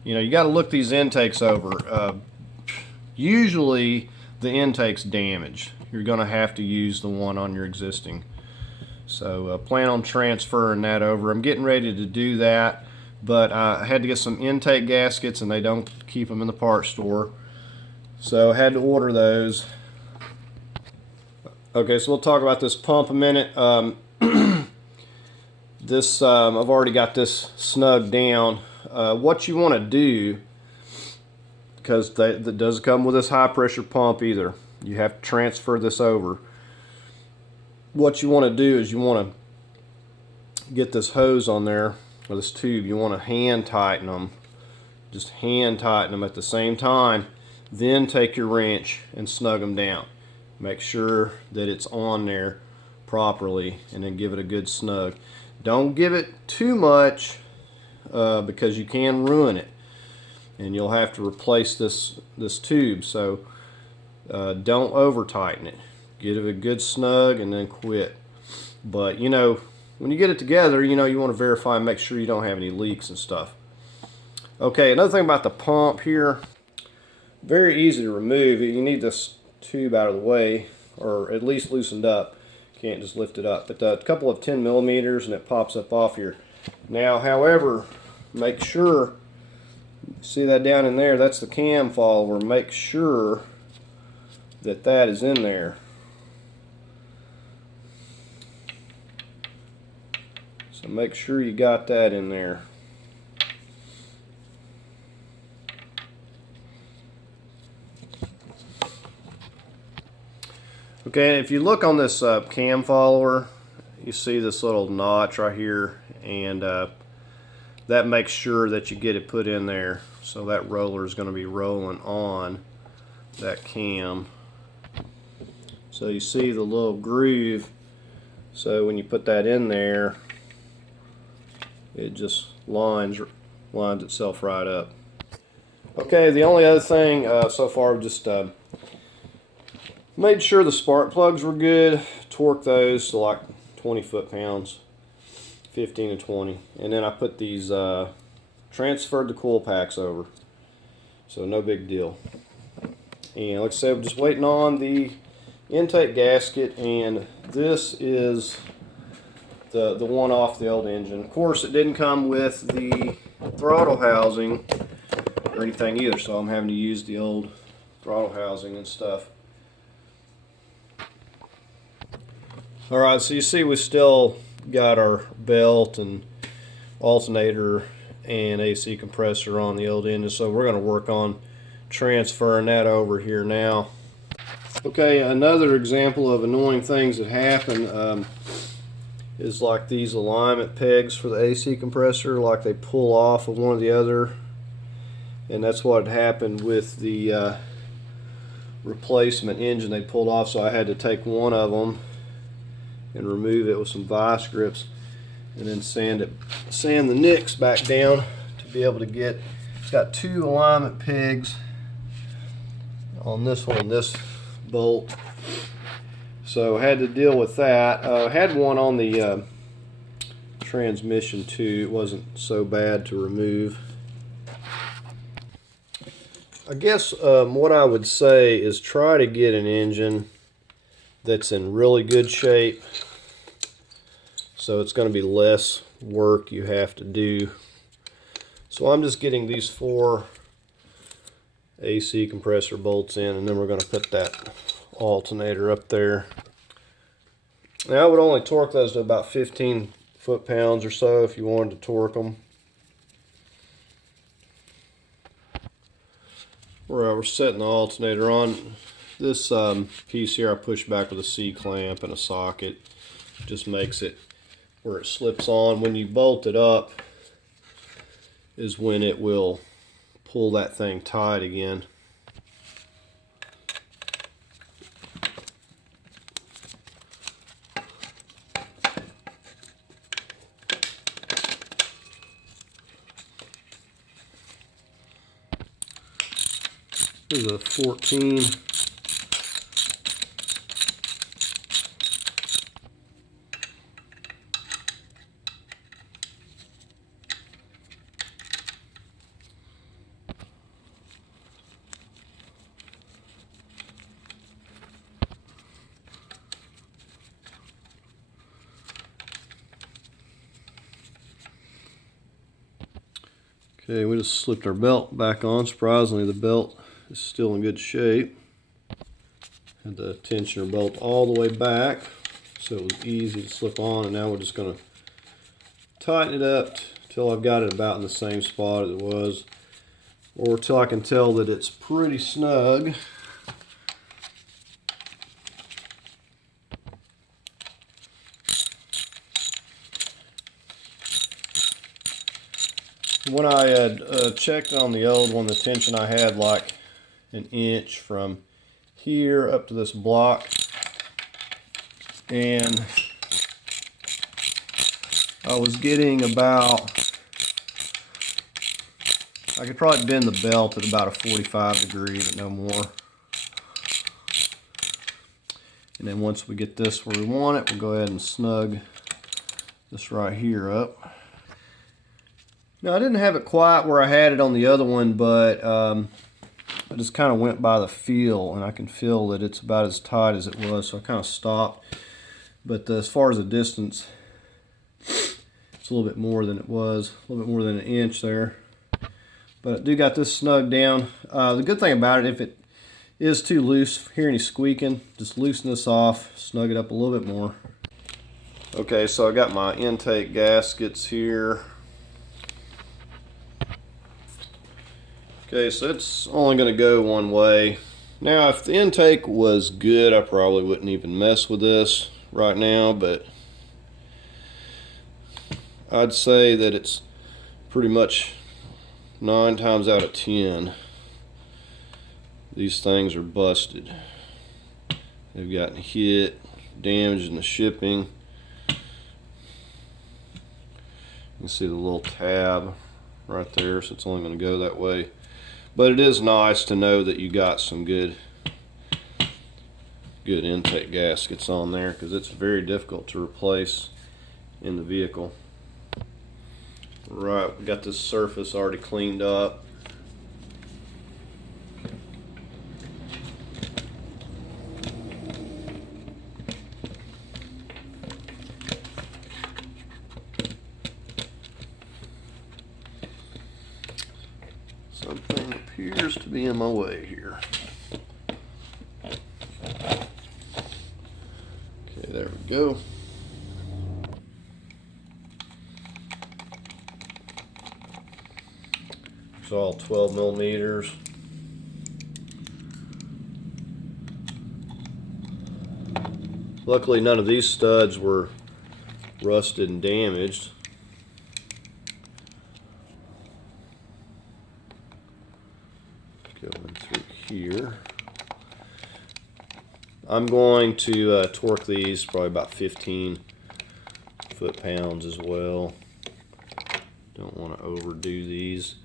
you know, you got to look these intakes over. Usually the intake's damaged. You're going to have to use the one on your existing. So plan on transferring that over. I'm getting ready to do that, but I had to get some intake gaskets, and they don't keep them in the parts store, so I had to order those. Okay, so we'll talk about this pump a minute. This I've already got this snug down. What you want to do, because that doesn't come with this high pressure pump either, you have to transfer this over. What you want to do is you want to get this hose on there, or this tube. You want to hand tighten them. Just hand tighten them at the same time. Then take your wrench and snug them down. Make sure that it's on there properly, and then give it a good snug. Don't give it too much because you can ruin it, and you'll have to replace this tube. So don't over tighten it. Get it a good snug and then quit. But you know, when you get it together, you know, you want to verify and make sure you don't have any leaks and stuff. Okay, another thing about the pump here, very easy to remove. You need this tube out of the way, or at least loosened up. You can't just lift it up. But a couple of 10 millimeters and it pops up off here. Now, however, make sure, see that down in there, that's the cam follower. Make sure that that is in there. So make sure you got that in there. Okay, if you look on this cam follower, you see this little notch right here, and that makes sure that you get it put in there. So that roller is going to be rolling on that cam. So you see the little groove. So when you put that in there, it just lines itself right up. Okay, the only other thing so far, just made sure the spark plugs were good. Torque those to like 20 foot-pounds, 15 and 20, and then I put these transferred the coil packs over. So no big deal. And like I said, we're just waiting on the intake gasket, and this is the one off the old engine. Of course, it didn't come with the throttle housing or anything either, so I'm having to use the old throttle housing and stuff. Alright, so you see we still got our belt and alternator and AC compressor on the old engine, so we're going to work on transferring that over here now. Okay, another example of annoying things that happen is like these alignment pegs for the AC compressor, like they pull off of one or the other, and that's what happened with the replacement engine. They pulled off, so I had to take one of them and remove it with some vice grips and then sand the nicks back down to be able to get, it's got two alignment pegs on this one, this bolt, so I had to deal with that. I had one on the transmission too. It wasn't so bad to remove. I guess what I would say is try to get an engine that's in really good shape, so it's going to be less work you have to do. So I'm just getting these 4 AC compressor bolts in, and then we're going to put that alternator up there. Now I would only torque those to about 15 foot-pounds or so if you wanted to torque them. We're setting the alternator on. This piece here I push back with a C-clamp and a socket. Just makes it where it slips on. When you bolt it up is when it will pull that thing tight again. This is a 14. Okay, we just slipped our belt back on. Surprisingly, the belt is still in good shape. Had the tensioner bolt all the way back, so it was easy to slip on, and now we're just going to tighten it up till I've got it about in the same spot as it was, or till I can tell that it's pretty snug. When I had checked on the old one, the tension I had like an inch from here up to this block, and I was getting about, I could probably bend the belt at about a 45 degree, but no more. And then once we get this where we want it, we'll go ahead and snug this right here up. Now, I didn't have it quite where I had it on the other one, but I just kind of went by the feel, and I can feel that it's about as tight as it was, so I kind of stopped. But as far as the distance, it's a little bit more than it was, a little bit more than an inch there. But I do got this snug down. The good thing about it, if it is too loose, hear any squeaking, just loosen this off, snug it up a little bit more. Okay, so I got my intake gaskets here. Okay, so it's only going to go one way. Now, if the intake was good, I probably wouldn't even mess with this right now, but I'd say that it's pretty much 9 times out of 10 these things are busted. They've gotten hit, damaged in the shipping. You can see the little tab right there, so it's only going to go that way. But it is nice to know that you got some good intake gaskets on there, because it's very difficult to replace in the vehicle. Right, we got this surface already cleaned up. seems to be in my way here. Okay, there we go. It's all 12 millimeters. Luckily, none of these studs were rusted and damaged. Going through here. I'm going to torque these probably about 15 foot-pounds as well. Don't want to overdo these.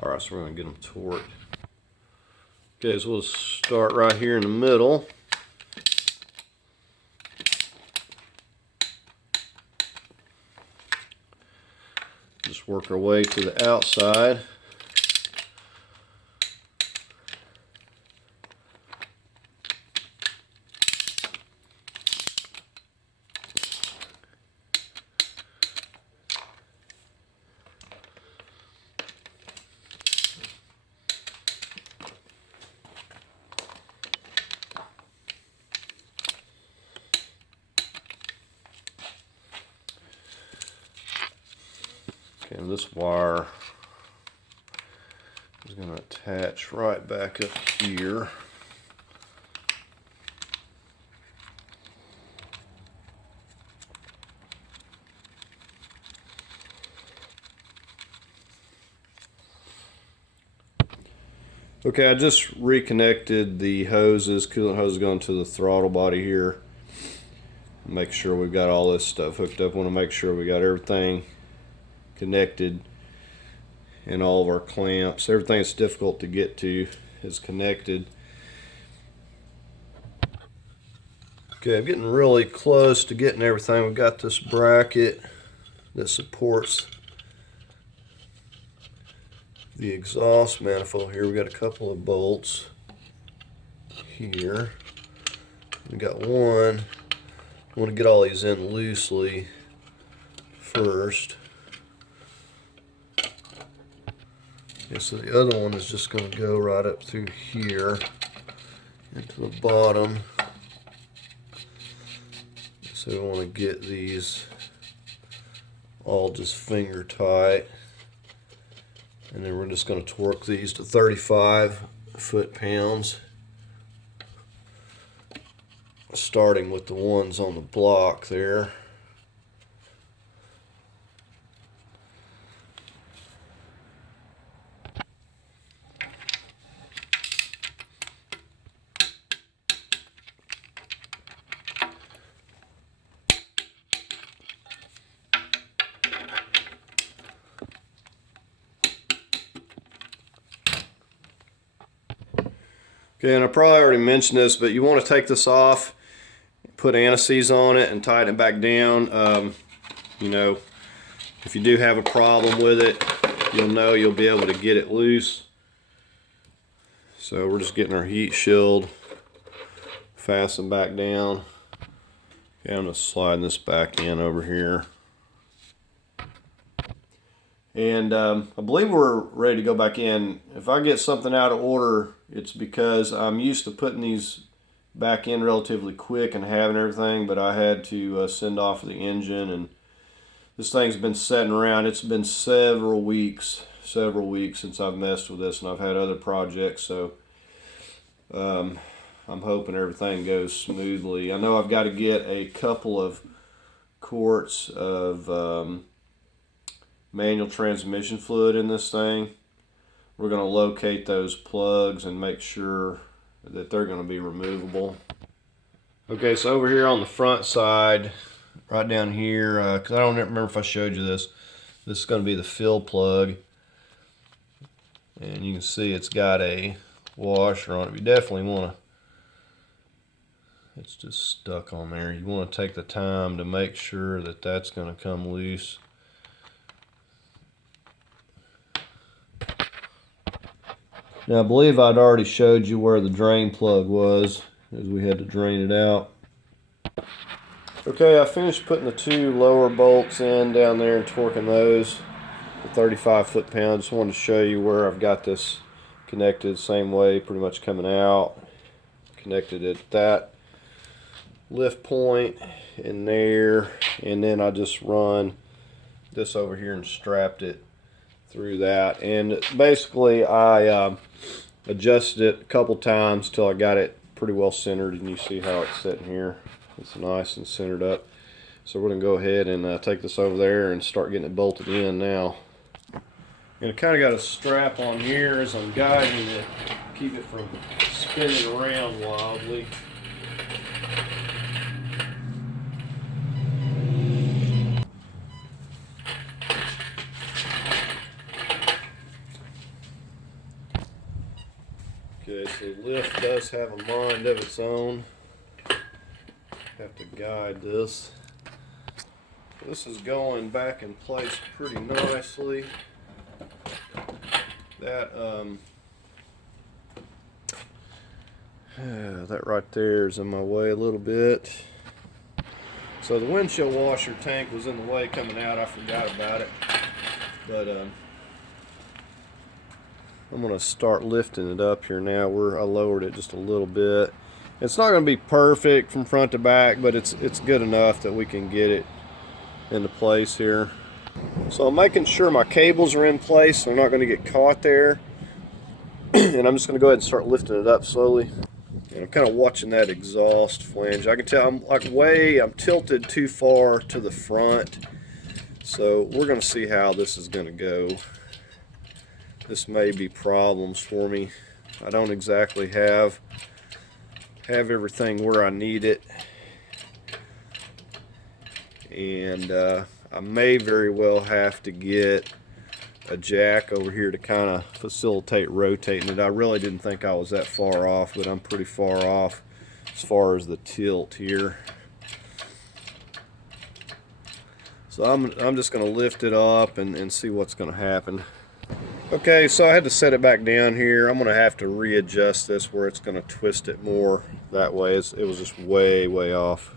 Alright, so we're going to get them torqued. Okay, so we'll start right here in the middle. Just work our way to the outside. And this wire is going to attach right back up here. Okay, I just reconnected the hoses, coolant hoses going to the throttle body here. Make sure we've got all this stuff hooked up. Want to make sure we got everything connected and all of our clamps. Everything that's difficult to get to is connected. Okay, I'm getting really close to getting everything. We've got this bracket that supports the exhaust manifold here. We got a couple of bolts here. We got one. I want to get all these in loosely first. Okay, so the other one is just going to go right up through here into the bottom. So we want to get these all just finger tight. And then we're just going to torque these to 35 foot-pounds, starting with the ones on the block there. Okay, and I probably already mentioned this, but you want to take this off, put anti-seize on it, and tighten it back down. You know, if you do have a problem with it, you'll know you'll be able to get it loose. So we're just getting our heat shield fastened back down. Okay, I'm just sliding this back in over here. And I believe we're ready to go back in. If I get something out of order, it's because I'm used to putting these back in relatively quick and having everything, but I had to send off the engine, and this thing's been sitting around. It's been several weeks since I've messed with this, and I've had other projects, so I'm hoping everything goes smoothly. I know I've got to get a couple of quarts of manual transmission fluid in this thing. We're going to locate those plugs and make sure that they're going to be removable. Okay, so over here on the front side, right down here, because I don't remember if I showed you this. This is going to be the fill plug. And you can see it's got a washer on it. You definitely want to, it's just stuck on there. You want to take the time to make sure that that's going to come loose. Now I believe I'd already showed you where the drain plug was, as we had to drain it out. Okay, I finished putting the 2 lower bolts in down there and torquing those with 35 foot-pounds. Just wanted to show you where I've got this connected same way, pretty much coming out. Connected at that lift point in there, and then I just run this over here and strapped it through that. And basically I adjusted it a couple times till I got it pretty well centered, and you see how it's sitting here. It's nice and centered up. So we're going to go ahead and take this over there and start getting it bolted in now. And I kind of got a strap on here as I'm guiding it, keep it from spinning around wildly. Okay, so the lift does have a mind of its own. Have to guide this. This is going back in place pretty nicely. That right there is in my way a little bit. So the windshield washer tank was in the way coming out. I forgot about it, but I'm going to start lifting it up here now where I lowered it just a little bit. It's not going to be perfect from front to back, but it's good enough that we can get it into place here. So I'm making sure my cables are in place so they're not going to get caught there. And I'm just going to go ahead and start lifting it up slowly. And I'm kind of watching that exhaust flange. I can tell I'm tilted too far to the front. So we're going to see how this is going to go. This may be problems for me. I don't exactly have everything where I need it, and I may very well have to get a jack over here to kind of facilitate rotating it. I really didn't think I was that far off, but I'm pretty far off as far as the tilt here. So I'm just going to lift it up and see what's going to happen. Okay, so I had to set it back down here. I'm going to have to readjust this where it's going to twist it more that way. It was just way off.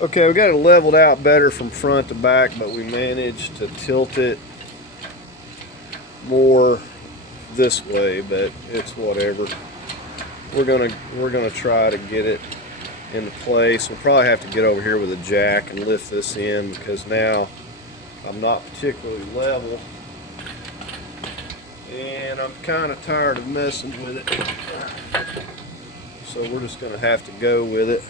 Okay, we got it leveled out better from front to back, but we managed to tilt it more this way, but it's whatever. We're gonna try to get it into place. We'll probably have to get over here with a jack and lift this in because now I'm not particularly level. And I'm kind of tired of messing with it, so we're just going to have to go with it.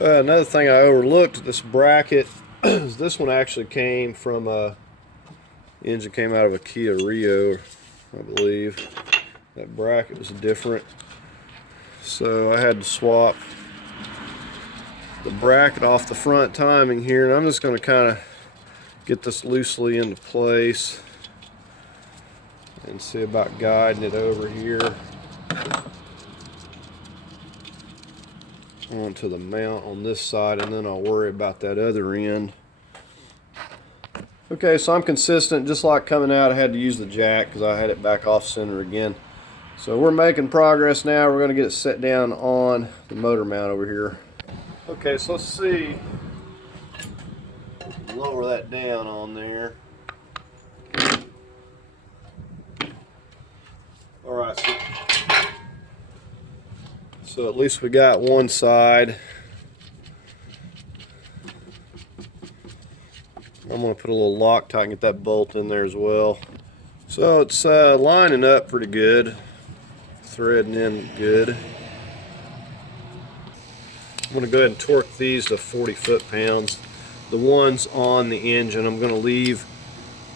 Another thing I overlooked, this bracket, is this one actually came from the engine came out of a Kia Rio, I believe. That bracket was different, so I had to swap the bracket off the front timing here, and I'm just going to kind of get this loosely into place and see about guiding it over here onto the mount on this side, and then I'll worry about that other end. Okay, so I'm consistent. Just like coming out, I had to use the jack because I had it back off center again. So we're making progress now. We're going to get it set down on the motor mount over here. Okay, so let's see. Lower that down on there. Alright, so at least we got one side. I'm going to put a little Loctite and get that bolt in there as well. So it's lining up pretty good, threading in good. I'm going to go ahead and torque these to 40 foot-pounds. The ones on the engine, I'm going to leave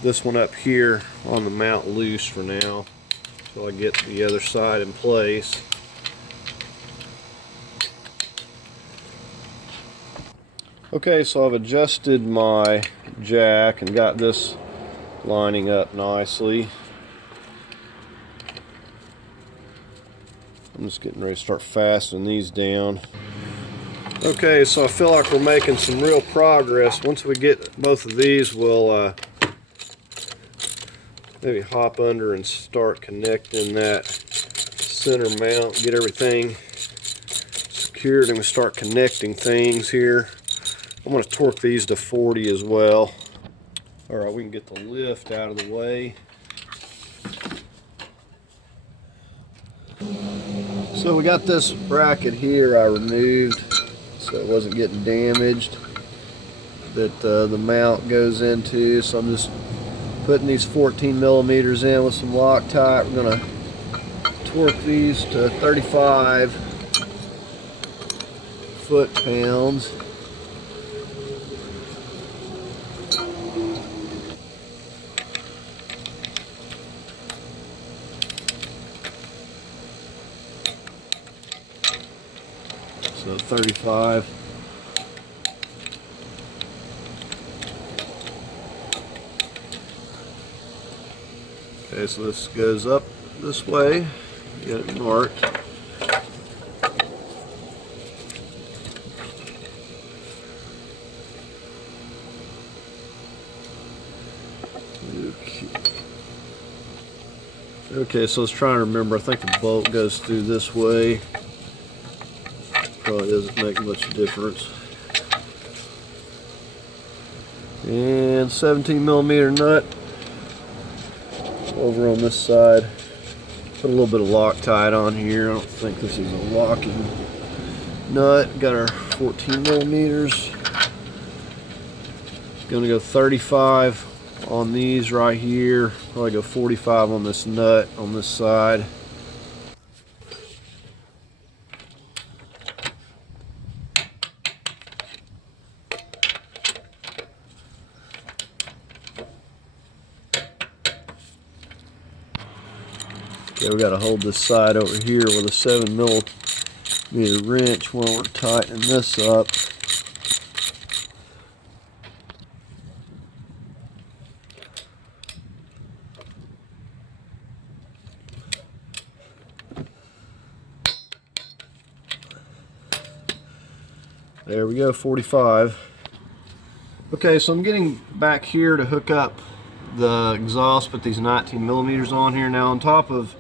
this one up here on the mount loose for now, so I get the other side in place. Okay, so I've adjusted my jack and got this lining up nicely. I'm just getting ready to start fastening these down. Okay, so I feel like we're making some real progress. Once we get both of these, we'll maybe hop under and start connecting that center mount, get everything secured, and we start connecting things here. I'm going to torque these to 40 as well. All right, we can get the lift out of the way. So we got this bracket here I removed so it wasn't getting damaged that the mount goes into. So I'm just putting these 14 millimeters in with some Loctite. We're going to torque these to 35 foot-pounds. So 35. Okay, so this goes up this way. Get it marked. Okay, so I was trying to remember. I think the bolt goes through this way. Probably doesn't make much difference. And 17 millimeter nut over on this side. Put a little bit of Loctite on here. I don't think this is a locking nut. Got our 14 millimeters. Gonna go 35 on these right here. Probably go 45 on this nut on this side. Okay, we got to hold this side over here with a 7 millimeter wrench while we're tightening this up. There we go, 45. Okay, so I'm getting back here to hook up the exhaust, put these 19 millimeters on here. Now on top of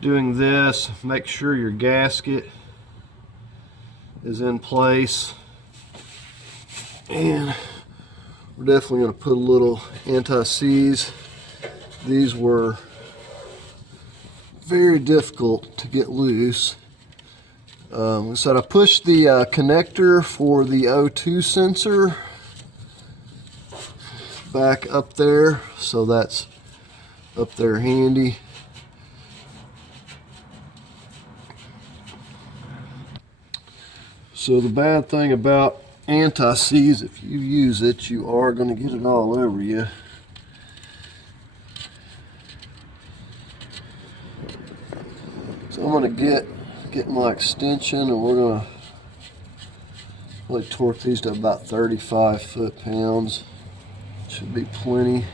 doing this, make sure your gasket is in place, and we're definitely going to put a little anti-seize. These were very difficult to get loose. So I pushed the connector for the O2 sensor back up there, so that's up there handy. So the bad thing about anti-seize, if you use it, you are going to get it all over you. So I'm going to get my extension, and we're going to really torque these to about 35 foot-pounds. Should be plenty.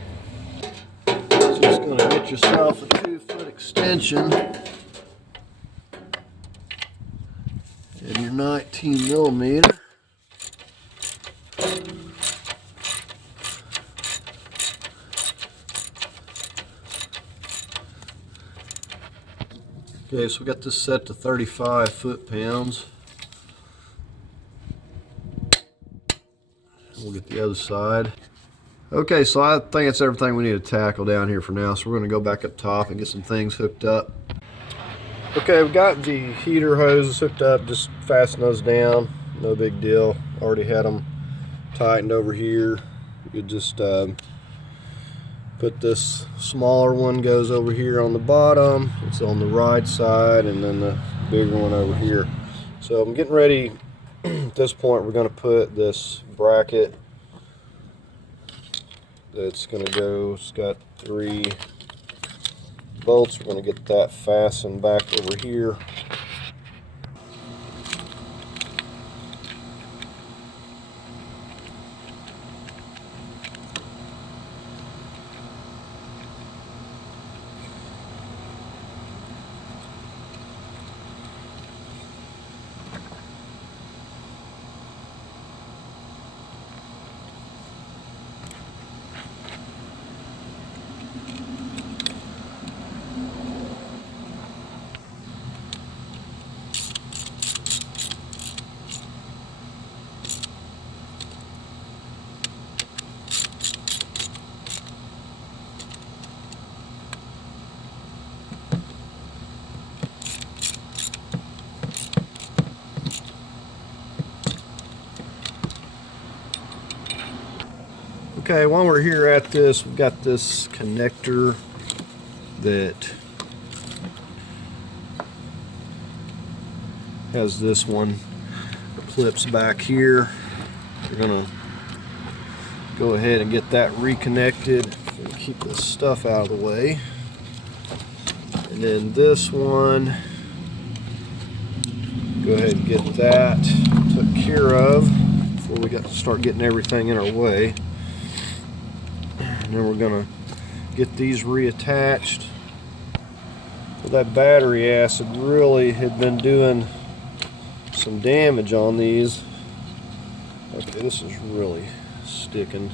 So just going to get yourself a 2-foot extension and your 19 millimeter. Okay, so we got this set to 35 foot-pounds. We'll get the other side. Okay, so I think that's everything we need to tackle down here for now. So we're going to go back up top and get some things hooked up. Okay, we've got the heater hoses hooked up. Just fasten those down. No big deal. Already had them tightened over here. You could just put this smaller one goes over here on the bottom. It's on the right side, and then the bigger one over here. So I'm getting ready. At this point, we're going to put this bracket that's going to go. It's got 3 bolts. We're going to get that fastened back over here. Okay, while we're here at this, we've got this connector that has this one clips back here. We're gonna go ahead and get that reconnected and keep this stuff out of the way. And then this one, go ahead and get that took care of before we got to start getting everything in our way. And then we're gonna get these reattached. Well, that battery acid really had been doing some damage on these. Okay, this is really sticking.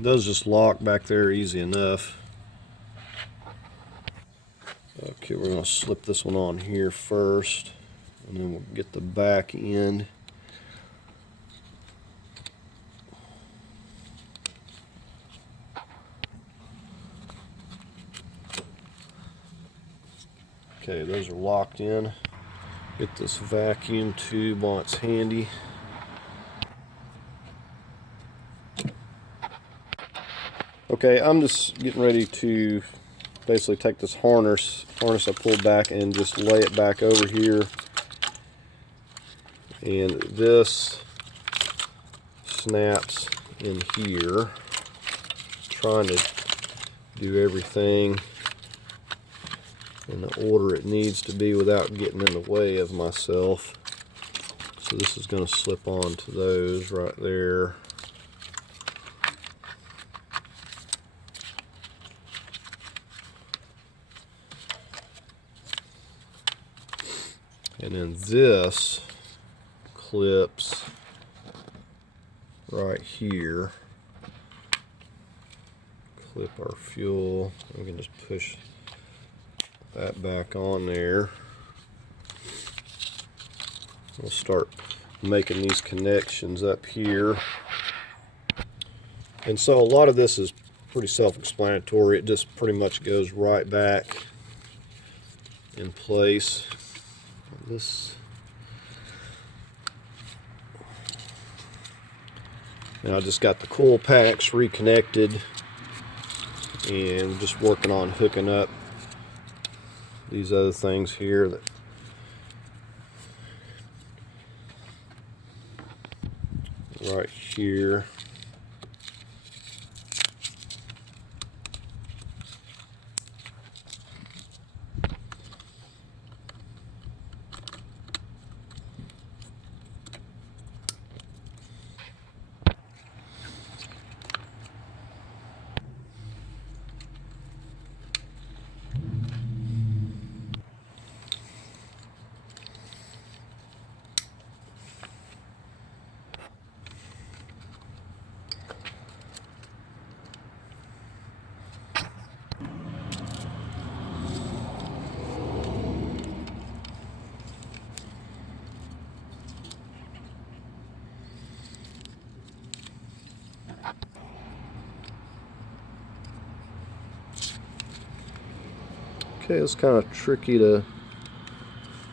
Those just lock back there easy enough. Okay, we're going to slip this one on here first, and then we'll get the back end. Okay, those are locked in. Get this vacuum tube while it's handy. Okay, I'm just getting ready to basically take this harness I pulled back and just lay it back over here. And this snaps in here. Trying to do everything in the order it needs to be without getting in the way of myself. So this is going to slip on to those right there. And then this clips right here. Clip our fuel. We can just push that back on there. We'll start making these connections up here. And so a lot of this is pretty self-explanatory. It just pretty much goes right back in place. This now I just got the coil packs reconnected and just working on hooking up these other things here that right here. Okay, it's kind of tricky to,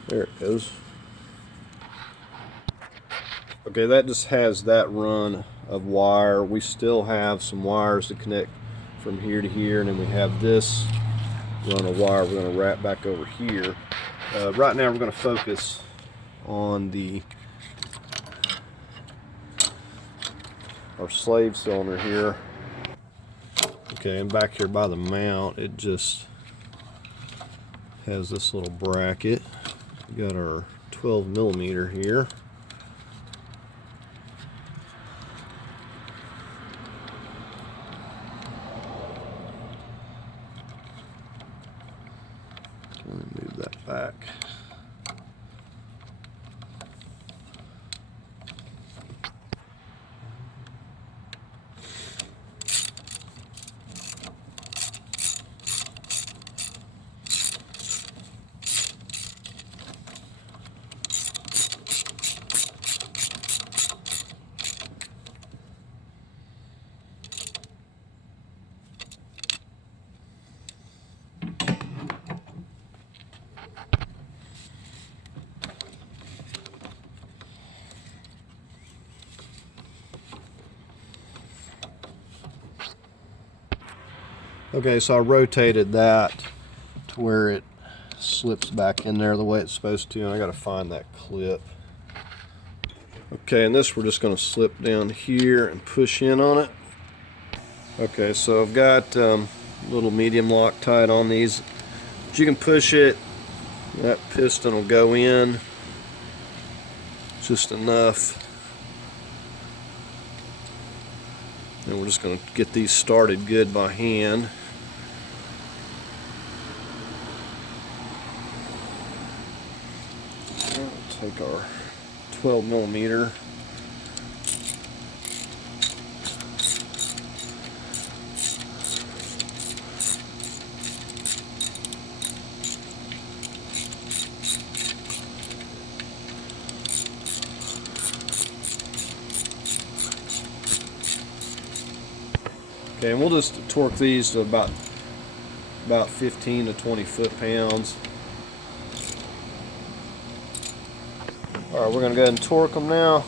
there it goes. Okay, that just has that run of wire. We still have some wires to connect from here to here, and then we have this run of wire we're going to wrap back over here. Right now we're going to focus on our slave cylinder here. Okay, and back here by the mount, it just has this little bracket. We got our 12 millimeter here. Let me move that back. Okay, so I rotated that to where it slips back in there the way it's supposed to, and I got to find that clip. Okay, and this we're just going to slip down here and push in on it. Okay, so I've got little medium Loctite on these. But you can push it, that piston will go in just enough. And we're just going to get these started good by hand. We'll take our 12 millimeter. Okay, and we'll just torque these to about 15 to 20 foot-pounds. Alright, we're going to go ahead and torque them now.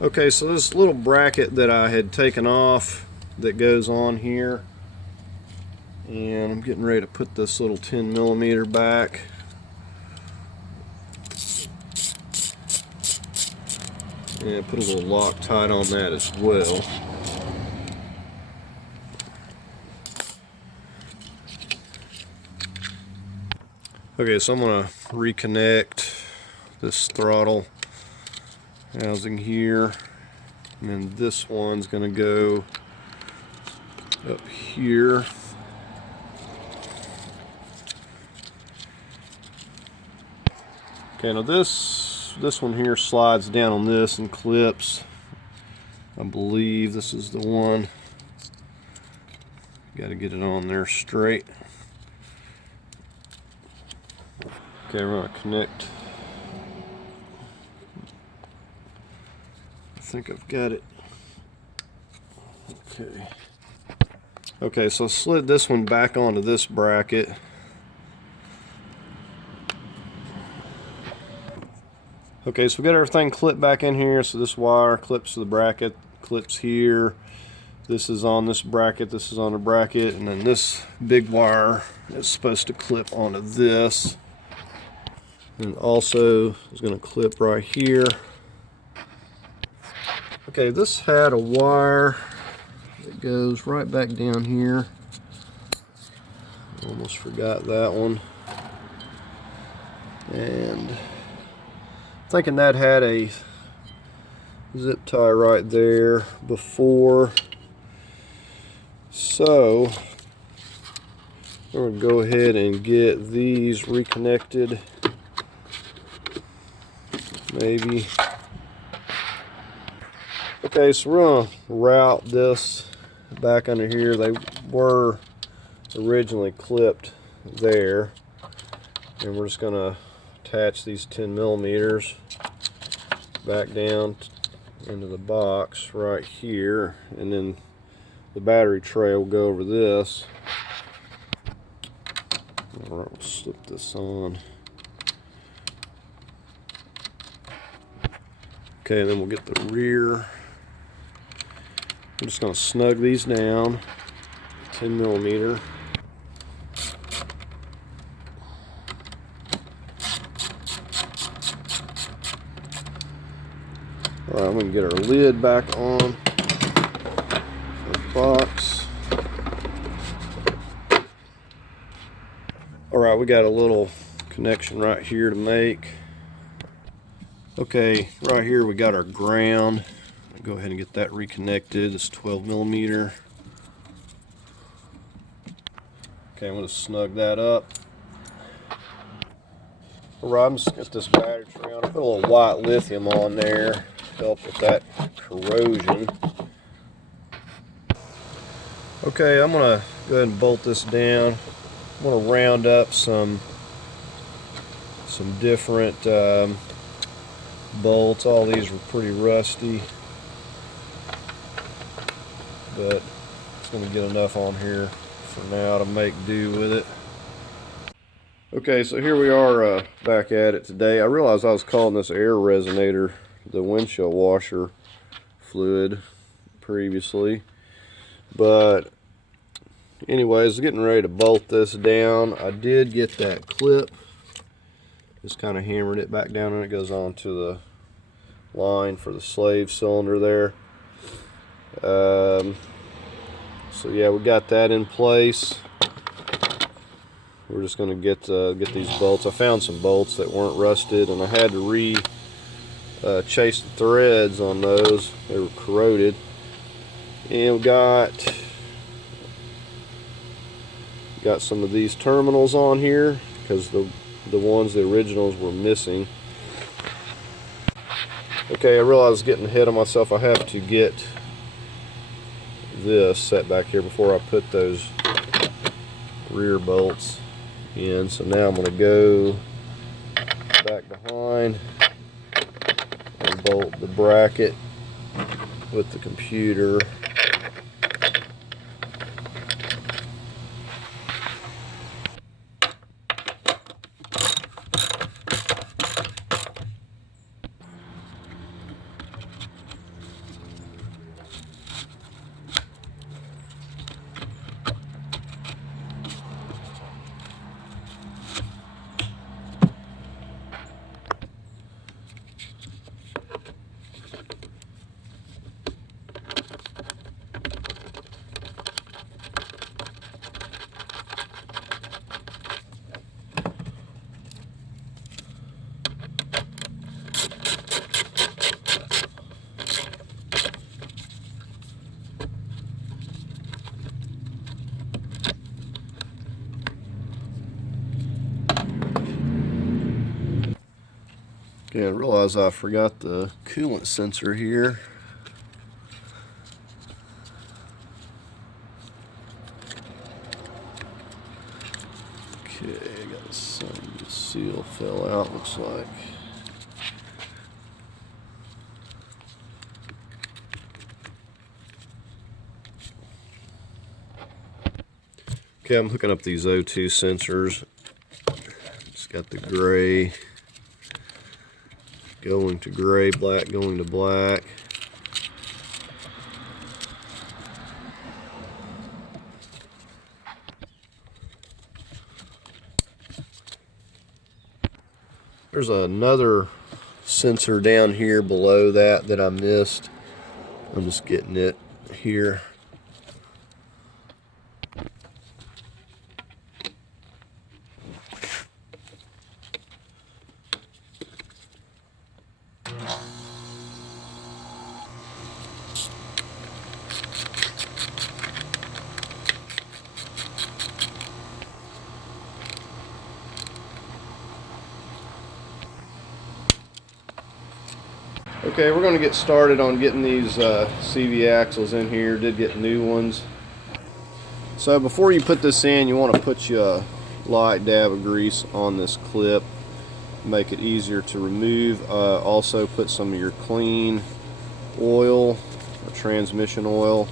Okay, so this little bracket that I had taken off that goes on here, and I'm getting ready to put this little 10 millimeter back. And put a little Loctite on that as well. Okay, so I'm going to reconnect this throttle housing here, and then this one's going to go up here. Okay, now this one here slides down on this and clips. I believe this is the one. Got to get it on there straight. Okay, we're going to connect. I think I've got it. Okay. Okay, so I slid this one back onto this bracket. Okay, so we got everything clipped back in here. So this wire clips to the bracket, clips here. This is on this bracket, this is on the bracket, and then this big wire is supposed to clip onto this. And also is going to clip right here. Okay, this had a wire that goes right back down here. Almost forgot that one. And thinking that had a zip tie right there before. So we're going to go ahead and get these reconnected. Maybe. Okay, so we're going to route this back under here. They were originally clipped there, and we're just going to attach these 10 millimeters back down into the box right here, and then the battery tray will go over this. Alright, we'll slip this on. Okay, and then we'll get the rear. I'm just going to snug these down, 10 millimeter. Alright, I'm going to get our lid back on the box. Alright, we got a little connection right here to make. Okay, right here we got our ground. I'll go ahead and get that reconnected. It's 12 millimeter. Okay, I'm going to snug that up. Alright, I'm just going to get this battery tray on. I put a little white lithium on there to help with that corrosion. Okay, I'm going to go ahead and bolt this down. I'm going to round up some different bolts. All these were pretty rusty, but it's going to get enough on here for now to make do with it. Okay, so here we are back at it today. I realized I was calling this air resonator the windshield washer fluid previously. But anyways, getting ready to bolt this down. I did get that clip, just kind of hammered it back down, and it goes on to the line for the slave cylinder there. So yeah, we got that in place. We're just going to get these bolts. I found some bolts that weren't rusted, and I had to chase the threads on those. They were corroded. And we got some of these terminals on here because the originals were missing. Okay, I realized I was getting ahead of myself. I have to get this set back here before I put those rear bolts in. So now I'm going to go back behind and bolt the bracket with the computer. Okay, I realize I forgot the coolant sensor here. Okay, I got some seal fell out, looks like. Okay, I'm hooking up these O2 sensors. It's got the gray going to gray, black going to black. There's another sensor down here below that I missed. I'm just getting it here. Okay, we're going to get started on getting these CV axles in here. Did get new ones. So before you put this in, you want to put you a light dab of grease on this clip. Make it easier to remove. Also put some of your clean oil, or transmission oil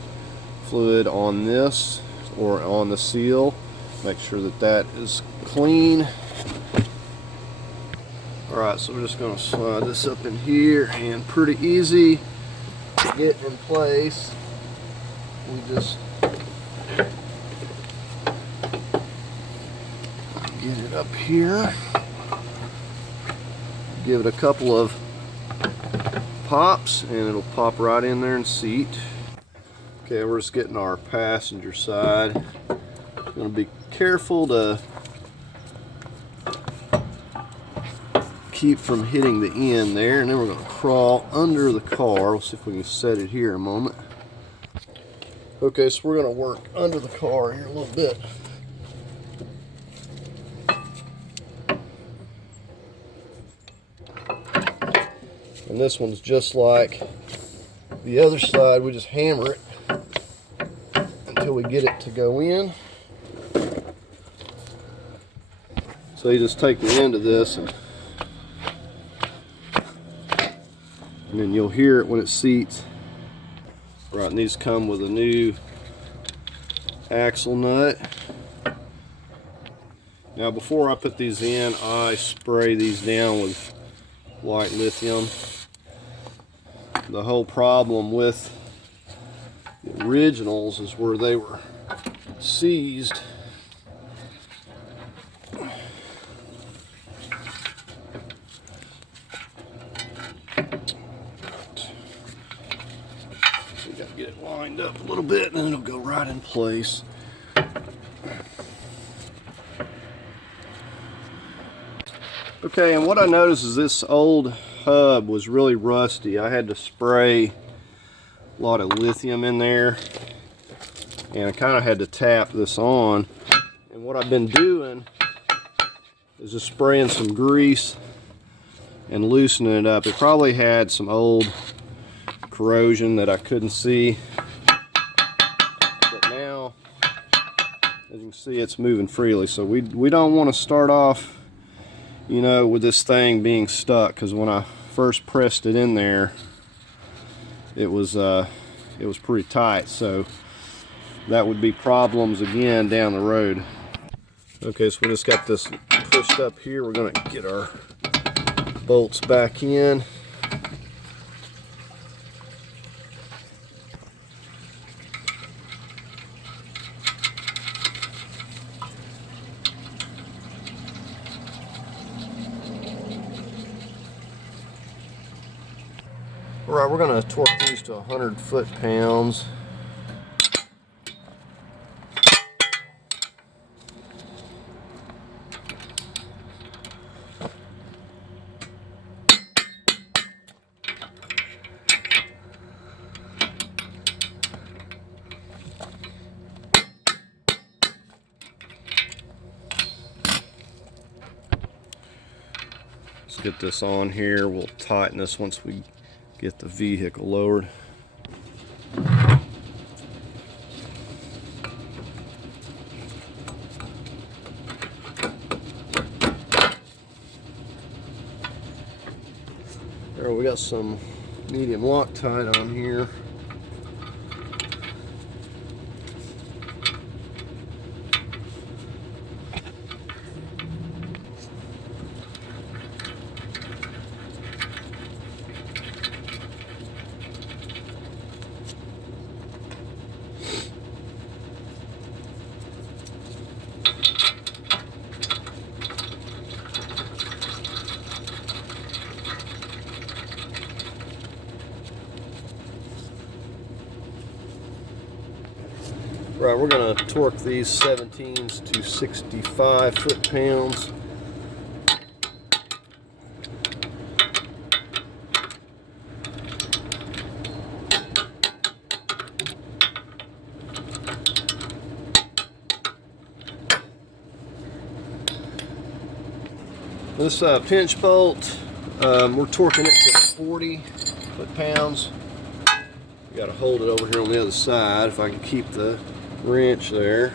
fluid on this or on the seal. Make sure that that is clean. Alright, so we're just going to slide this up in here, and pretty easy to get in place. We just get it up here, give it a couple of pops, and it'll pop right in there and seat. Okay, we're just getting our passenger side. Going to be careful to keep from hitting the end there, and then we're going to crawl under the car. We'll see if we can set it here in a moment. Okay, so we're going to work under the car here a little bit. And this one's just like the other side. We just hammer it until we get it to go in. So you just take the end of this, and then you'll hear it when it seats. Right, and these come with a new axle nut. Now before I put these in, I spray these down with white lithium. the whole problem with the originals is where they were seized. Get it lined up a little bit and then it'll go right in place. Okay, and what I noticed is this old hub was really rusty. I had to spray a lot of lithium in there and I kind of had to tap this on. And what I've been doing is just spraying some grease and loosening it up. It probably had some old corrosion that I couldn't see, but now as you can see it's moving freely. So we don't want to start off, you know, with this thing being stuck, because when I first pressed it in there it was pretty tight, so that would be problems again down the road. Okay, so we just got this pushed up here. We're going to get our bolts back in. Alright, we're going to torque these to 100 foot-pounds. Let's get this on here. We'll tighten this once we get the vehicle lowered. There, we got some medium Loctite on here. Right, we're going to torque these 17s to 65 foot-pounds. This pinch bolt, we're torquing it to 40 foot-pounds. You got to hold it over here on the other side if I can keep the wrench there.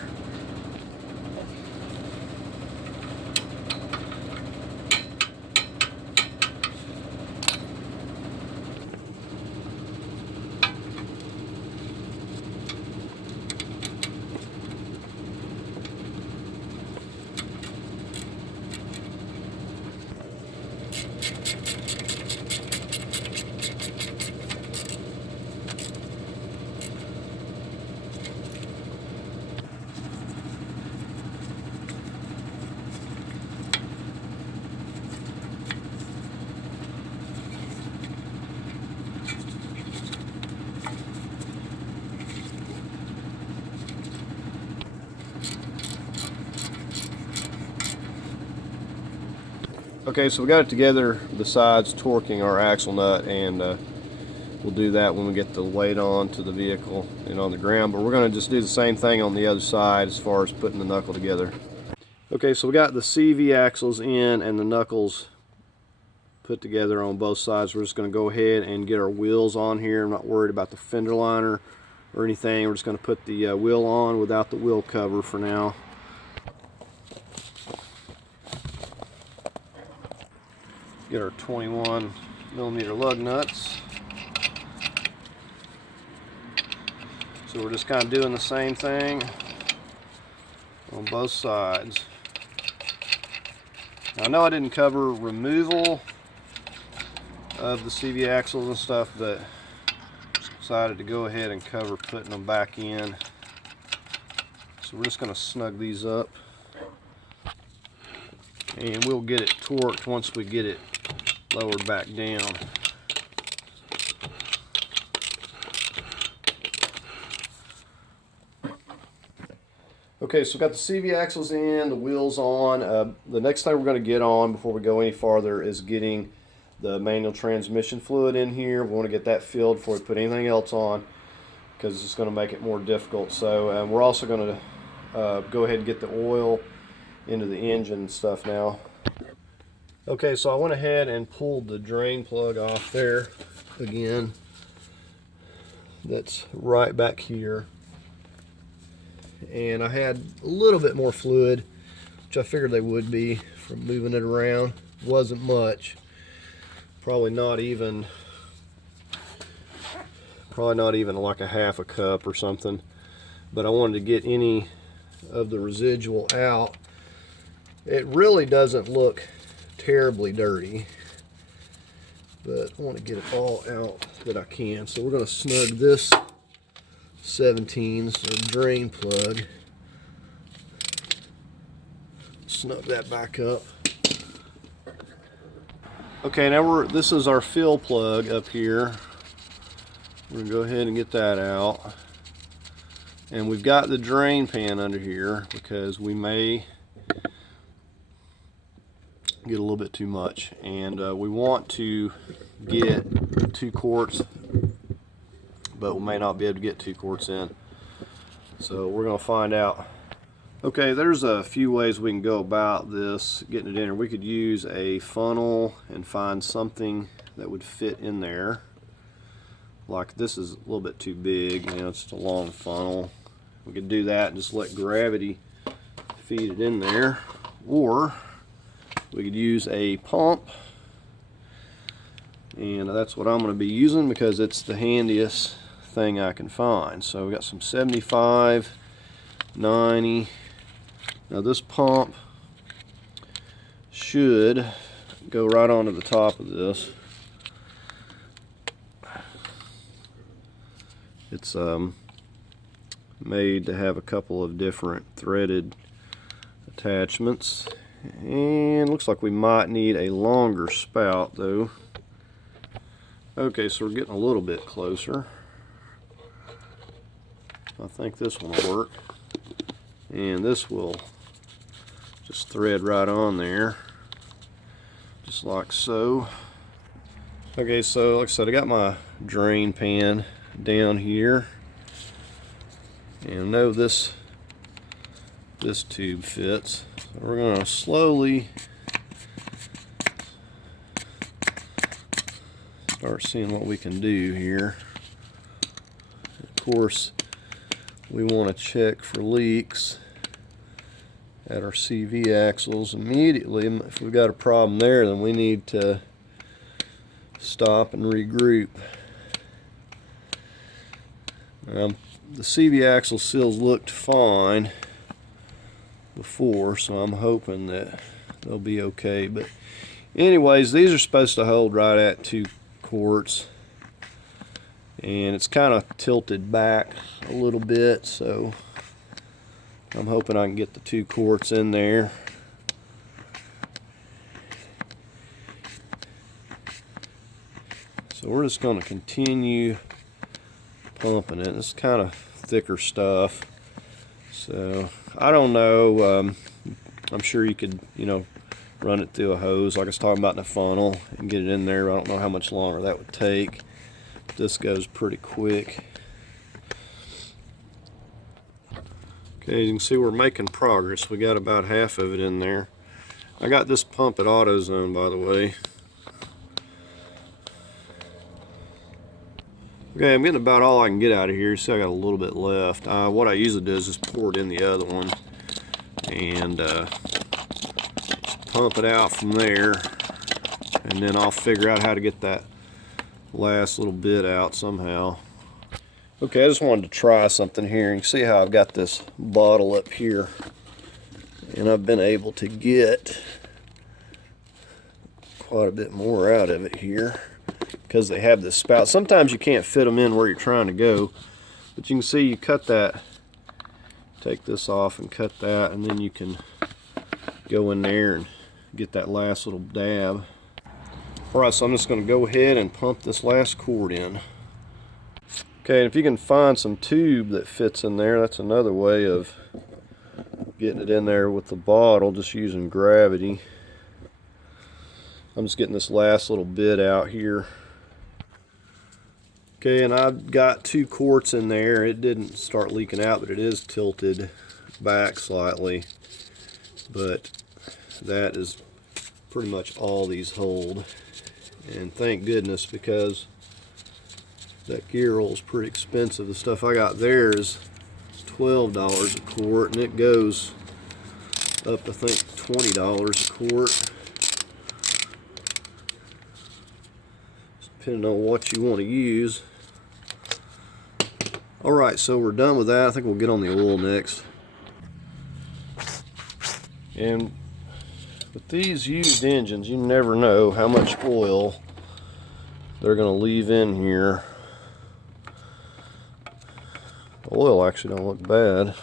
Okay, so we got it together besides torquing our axle nut, and we'll do that when we get the weight on to the vehicle and on the ground, but we're going to just do the same thing on the other side as far as putting the knuckle together. Okay, so we got the CV axles in and the knuckles put together on both sides. We're just going to go ahead and get our wheels on here. I'm not worried about the fender liner or anything. We're just going to put the wheel on without the wheel cover for now. Get our 21mm lug nuts. So we're just kind of doing the same thing on both sides. Now, I know I didn't cover removal of the CV axles and stuff, but decided to go ahead and cover putting them back in. So we're just going to snug these up, and we'll get it torqued once we get it lowered back down. Okay, so we've got the CV axles in, the wheels on. The next thing we're going to get on before we go any farther is getting the manual transmission fluid in here. We want to get that filled before we put anything else on, because it's going to make it more difficult. So we're also going to go ahead and get the oil into the engine and stuff now. Okay, so I went ahead and pulled the drain plug off there again. That's right back here. And I had a little bit more fluid, which I figured they would be from moving it around. Wasn't much, probably not even like a half a cup or something, but I wanted to get any of the residual out. It really doesn't look terribly dirty, but I want to get it all out that I can. So we're going to snug this 17s or drain plug, snug that back up. Okay, now this is our fill plug up here. We're gonna go ahead and get that out, and we've got the drain pan under here because we may get a little bit too much, and we want to get 2 quarts, but we may not be able to get 2 quarts in. So we're going to find out. Okay, there's a few ways we can go about this, getting it in here. We could use a funnel and find something that would fit in there. Like this is a little bit too big, it's just a long funnel. We could do that and just let gravity feed it in there. Or we could use a pump, and that's what I'm going to be using because it's the handiest thing I can find. So we got some 75, 90. Now this pump should go right onto the top of this. It's made to have a couple of different threaded attachments, and looks like we might need a longer spout though. Okay, so we're getting a little bit closer. I think this one will work, and this will just thread right on there, just like so. Okay, so like I said, I got my drain pan down here, and I know this tube fits. So we're going to slowly start seeing what we can do here. Of course, we want to check for leaks at our CV axles immediately. If we've got a problem there, then we need to stop and regroup. The CV axle seals looked fine before, so I'm hoping that they'll be okay. But anyways, these are supposed to hold right at 2 quarts, and it's kind of tilted back a little bit, so I'm hoping I can get the 2 quarts in there. So we're just going to continue pumping it. It's kind of thicker stuff, so I don't know. I'm sure you could, run it through a hose like I was talking about in a funnel and get it in there. I don't know how much longer that would take. This goes pretty quick. Okay, you can see we're making progress. We got about half of it in there. I got this pump at AutoZone, by the way. Okay, I'm getting about all I can get out of here. See, I got a little bit left. What I usually do is just pour it in the other one and just pump it out from there, and then I'll figure out how to get that last little bit out somehow. Okay, I just wanted to try something here. You can see how I've got this bottle up here, and I've been able to get quite a bit more out of it here. because they have this spout. Sometimes you can't fit them in where you're trying to go, but you can see you cut that, take this off and cut that, and then you can go in there and get that last little dab. Alright, so I'm just going to go ahead and pump this last cord in. Okay, and if you can find some tube that fits in there, that's another way of getting it in there with the bottle, just using gravity. I'm just getting this last little bit out here. Okay, and I've got 2 quarts in there. It didn't start leaking out, but it is tilted back slightly. But that is pretty much all these hold. And thank goodness, because that gear roll is pretty expensive. The stuff I got there is $12 a quart, and it goes up, I think, $20 a quart. Depending on what you want to use. Alright, so we're done with that. I think we'll get on the oil next. And with these used engines, you never know how much oil they're going to leave in here. The oil actually don't look bad.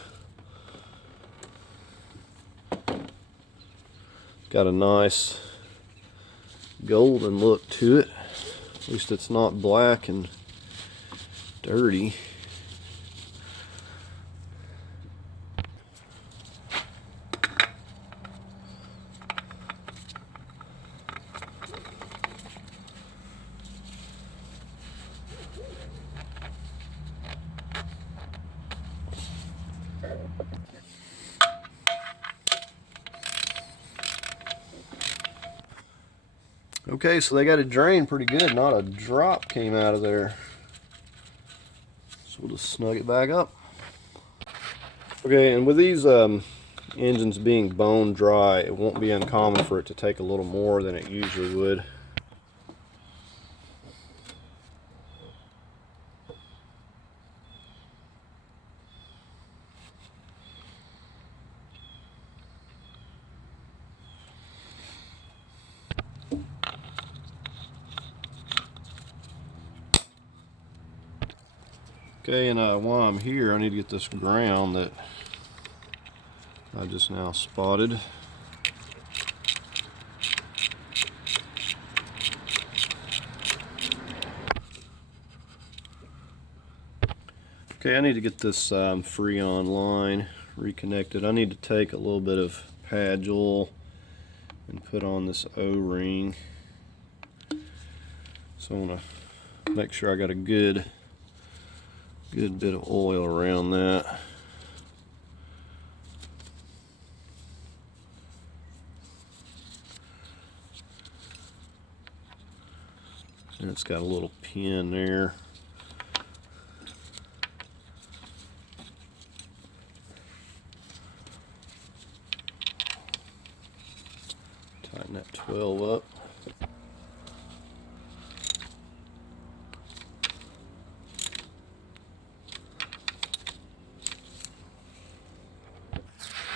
Got a nice golden look to it. At least it's not black and dirty. Okay, so they got it drained pretty good. Not a drop came out of there. So we'll just snug it back up. Okay, and with these engines being bone dry, it won't be uncommon for it to take a little more than it usually would. Okay, and while I'm here, I need to get this ground that I just now spotted. Okay, I need to get this Freon line reconnected. I need to take a little bit of Padge oil and put on this O-ring. So I want to make sure I got a good bit of oil around that. And it's got a little pin there. Tighten that 12 up.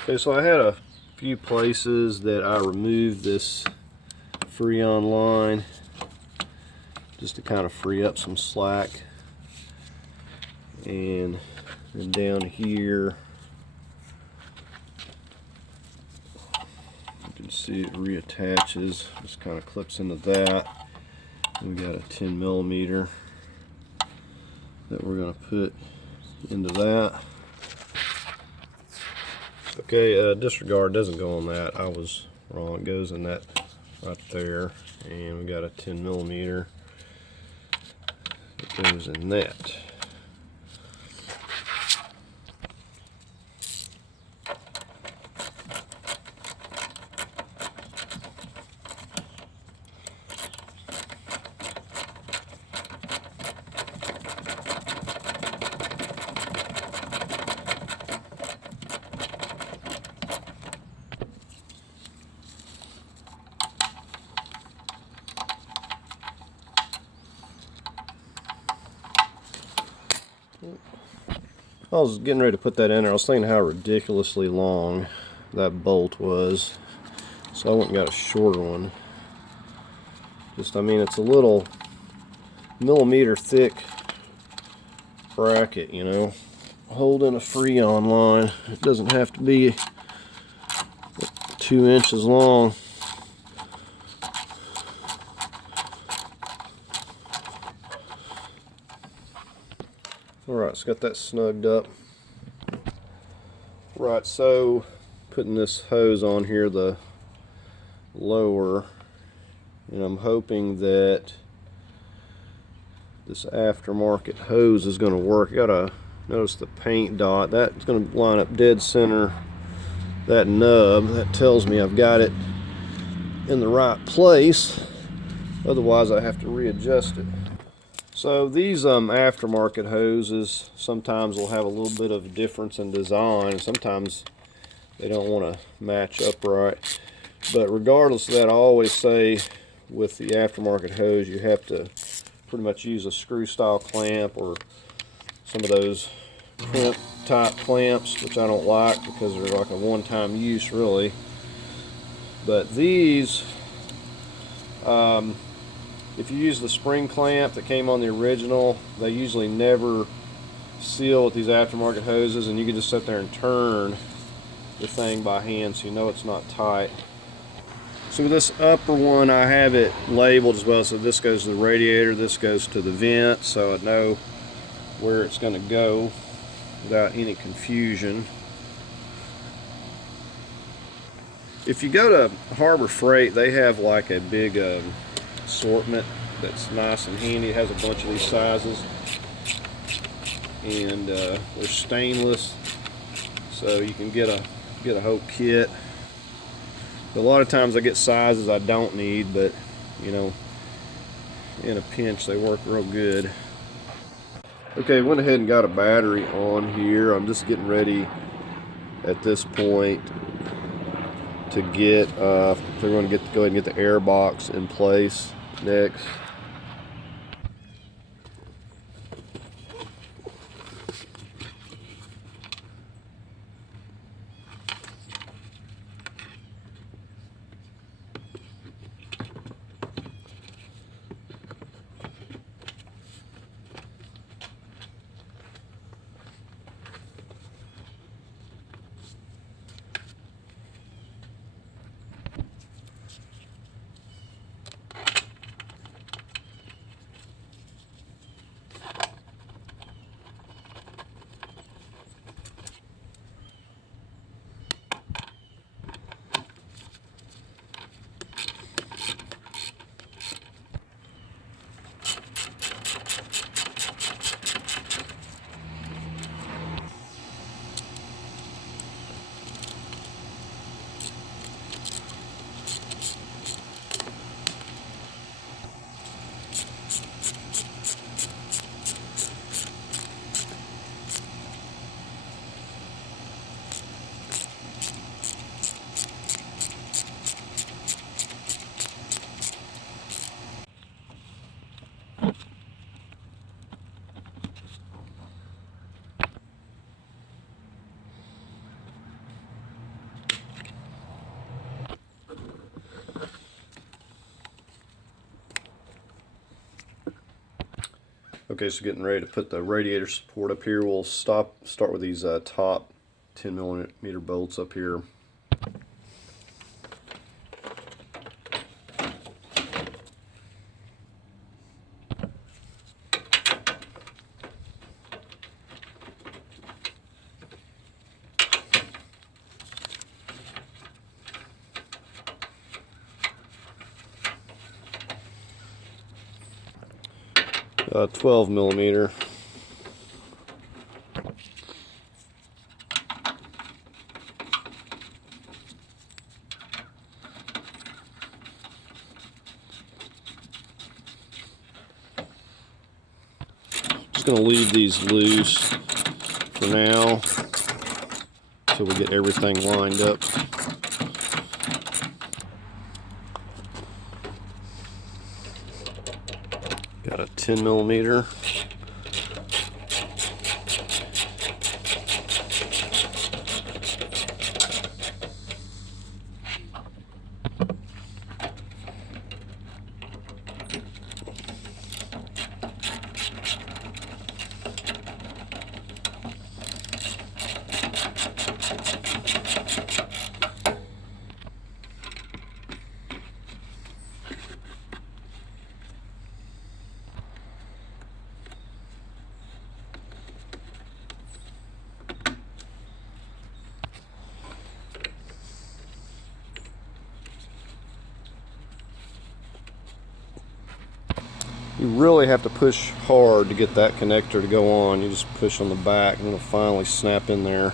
Okay, so I had a few places that I removed this Freon line just to kind of free up some slack. And then down here, you can see it reattaches, just kind of clips into that. We got a 10mm that we're going to put into that. Okay, disregard, doesn't go on that. I was wrong. It goes in that right there, and we got a 10mm that goes in that. I was getting ready to put that in there. I was thinking how ridiculously long that bolt was, so I went and got a shorter one. Just, I mean, it's a little millimeter thick bracket, you know, holding a Freon line. It doesn't have to be 2 inches long. Alright, it's got that snugged up. Right, so putting this hose on here, the lower, and I'm hoping that this aftermarket hose is going to work. You gotta notice the paint dot. That's going to line up dead center. That nub, that tells me I've got it in the right place. Otherwise I have to readjust it. So these aftermarket hoses sometimes will have a little bit of difference in design. Sometimes they don't want to match upright. But regardless of that, I always say with the aftermarket hose you have to pretty much use a screw style clamp or some of those crimp type clamps, which I don't like because they're like a one-time use really. But these, if you use the spring clamp that came on the original, they usually never seal with these aftermarket hoses, and you can just sit there and turn the thing by hand so you know it's not tight. So with this upper one, I have it labeled as well, so this goes to the radiator, this goes to the vent, so I know where it's going to go without any confusion. If you go to Harbor Freight, they have like a big assortment that's nice and handy. It has a bunch of these sizes, and they're stainless, so you can get a whole kit. A lot of times I get sizes I don't need, but you know, in a pinch they work real good. Okay, went ahead and got a battery on here. I'm just getting ready at this point to get they're going to go ahead and get the air box in place next. Okay, so getting ready to put the radiator support up here. We'll start with these top 10mm bolts up here. Uh, 12mm. Just going to leave these loose for now until we get everything lined up. Got a 10mm. You really have to push hard to get that connector to go on. You just push on the back and it'll finally snap in there.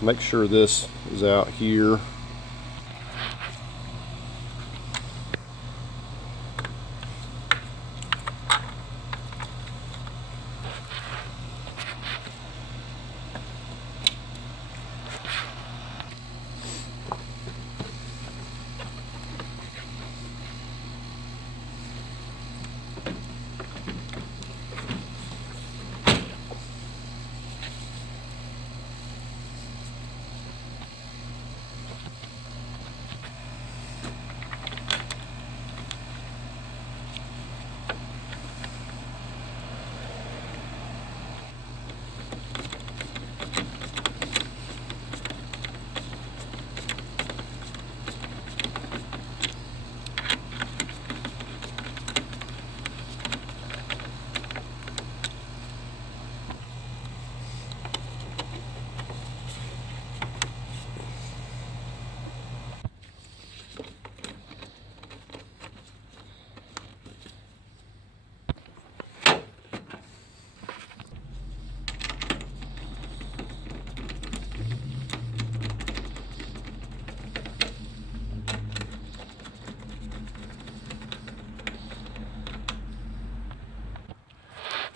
Make sure this is out here.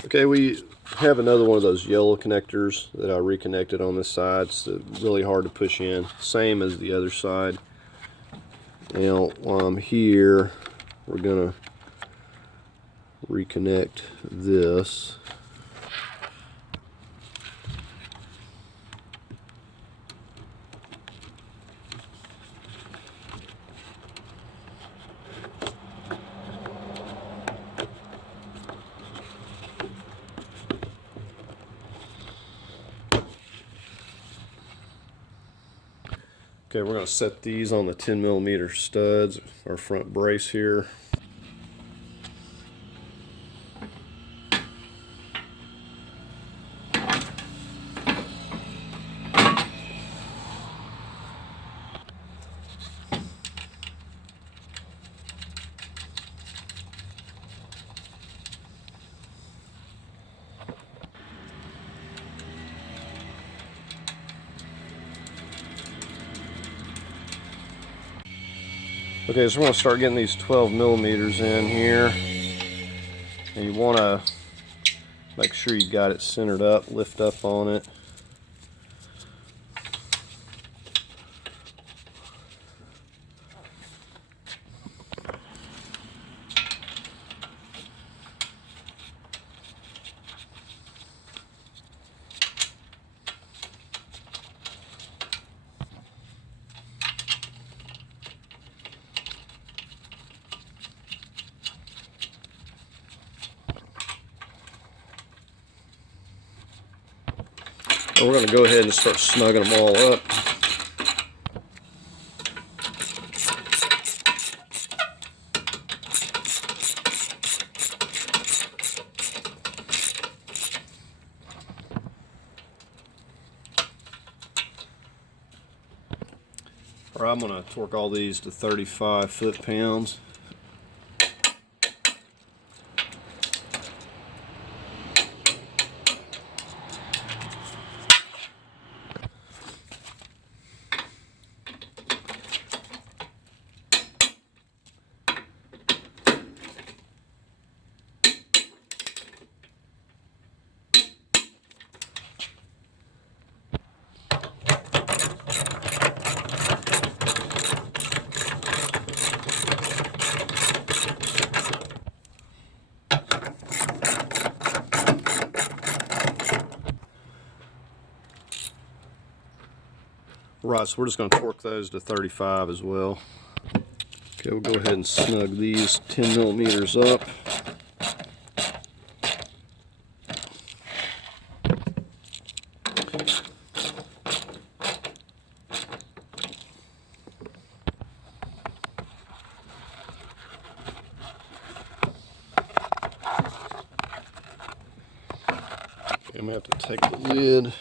Okay, we have another one of those yellow connectors that I reconnected on this side. It's really hard to push in, same as the other side. Now, while I'm here, we're gonna reconnect this. Okay, we're going to set these on the 10mm studs, our front brace here. Okay, so we're going to start getting these 12mm in here. And you want to make sure you got it centered up, lift up on it. So we're going to go ahead and start snugging them all up. All right, I'm going to torque all these to 35 foot-pounds. Right, so we're just going to torque those to 35 as well. Okay, we'll go ahead and snug these 10mm up. I'm going to have to take the lid.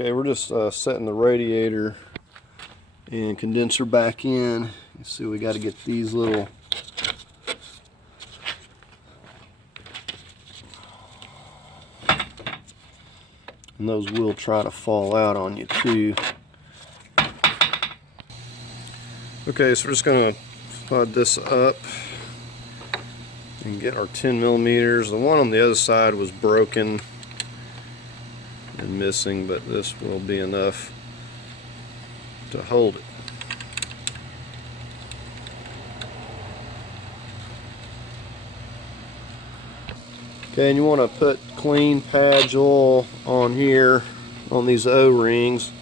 Okay, we're just setting the radiator and condenser back in. You see, we got to get these little and those will try to fall out on you too. Okay, so we're just going to flood this up and get our 10 millimeters. The one on the other side was broken and missing, but this will be enough to hold it. Okay, and you want to put clean Padge oil on here, on these O-rings,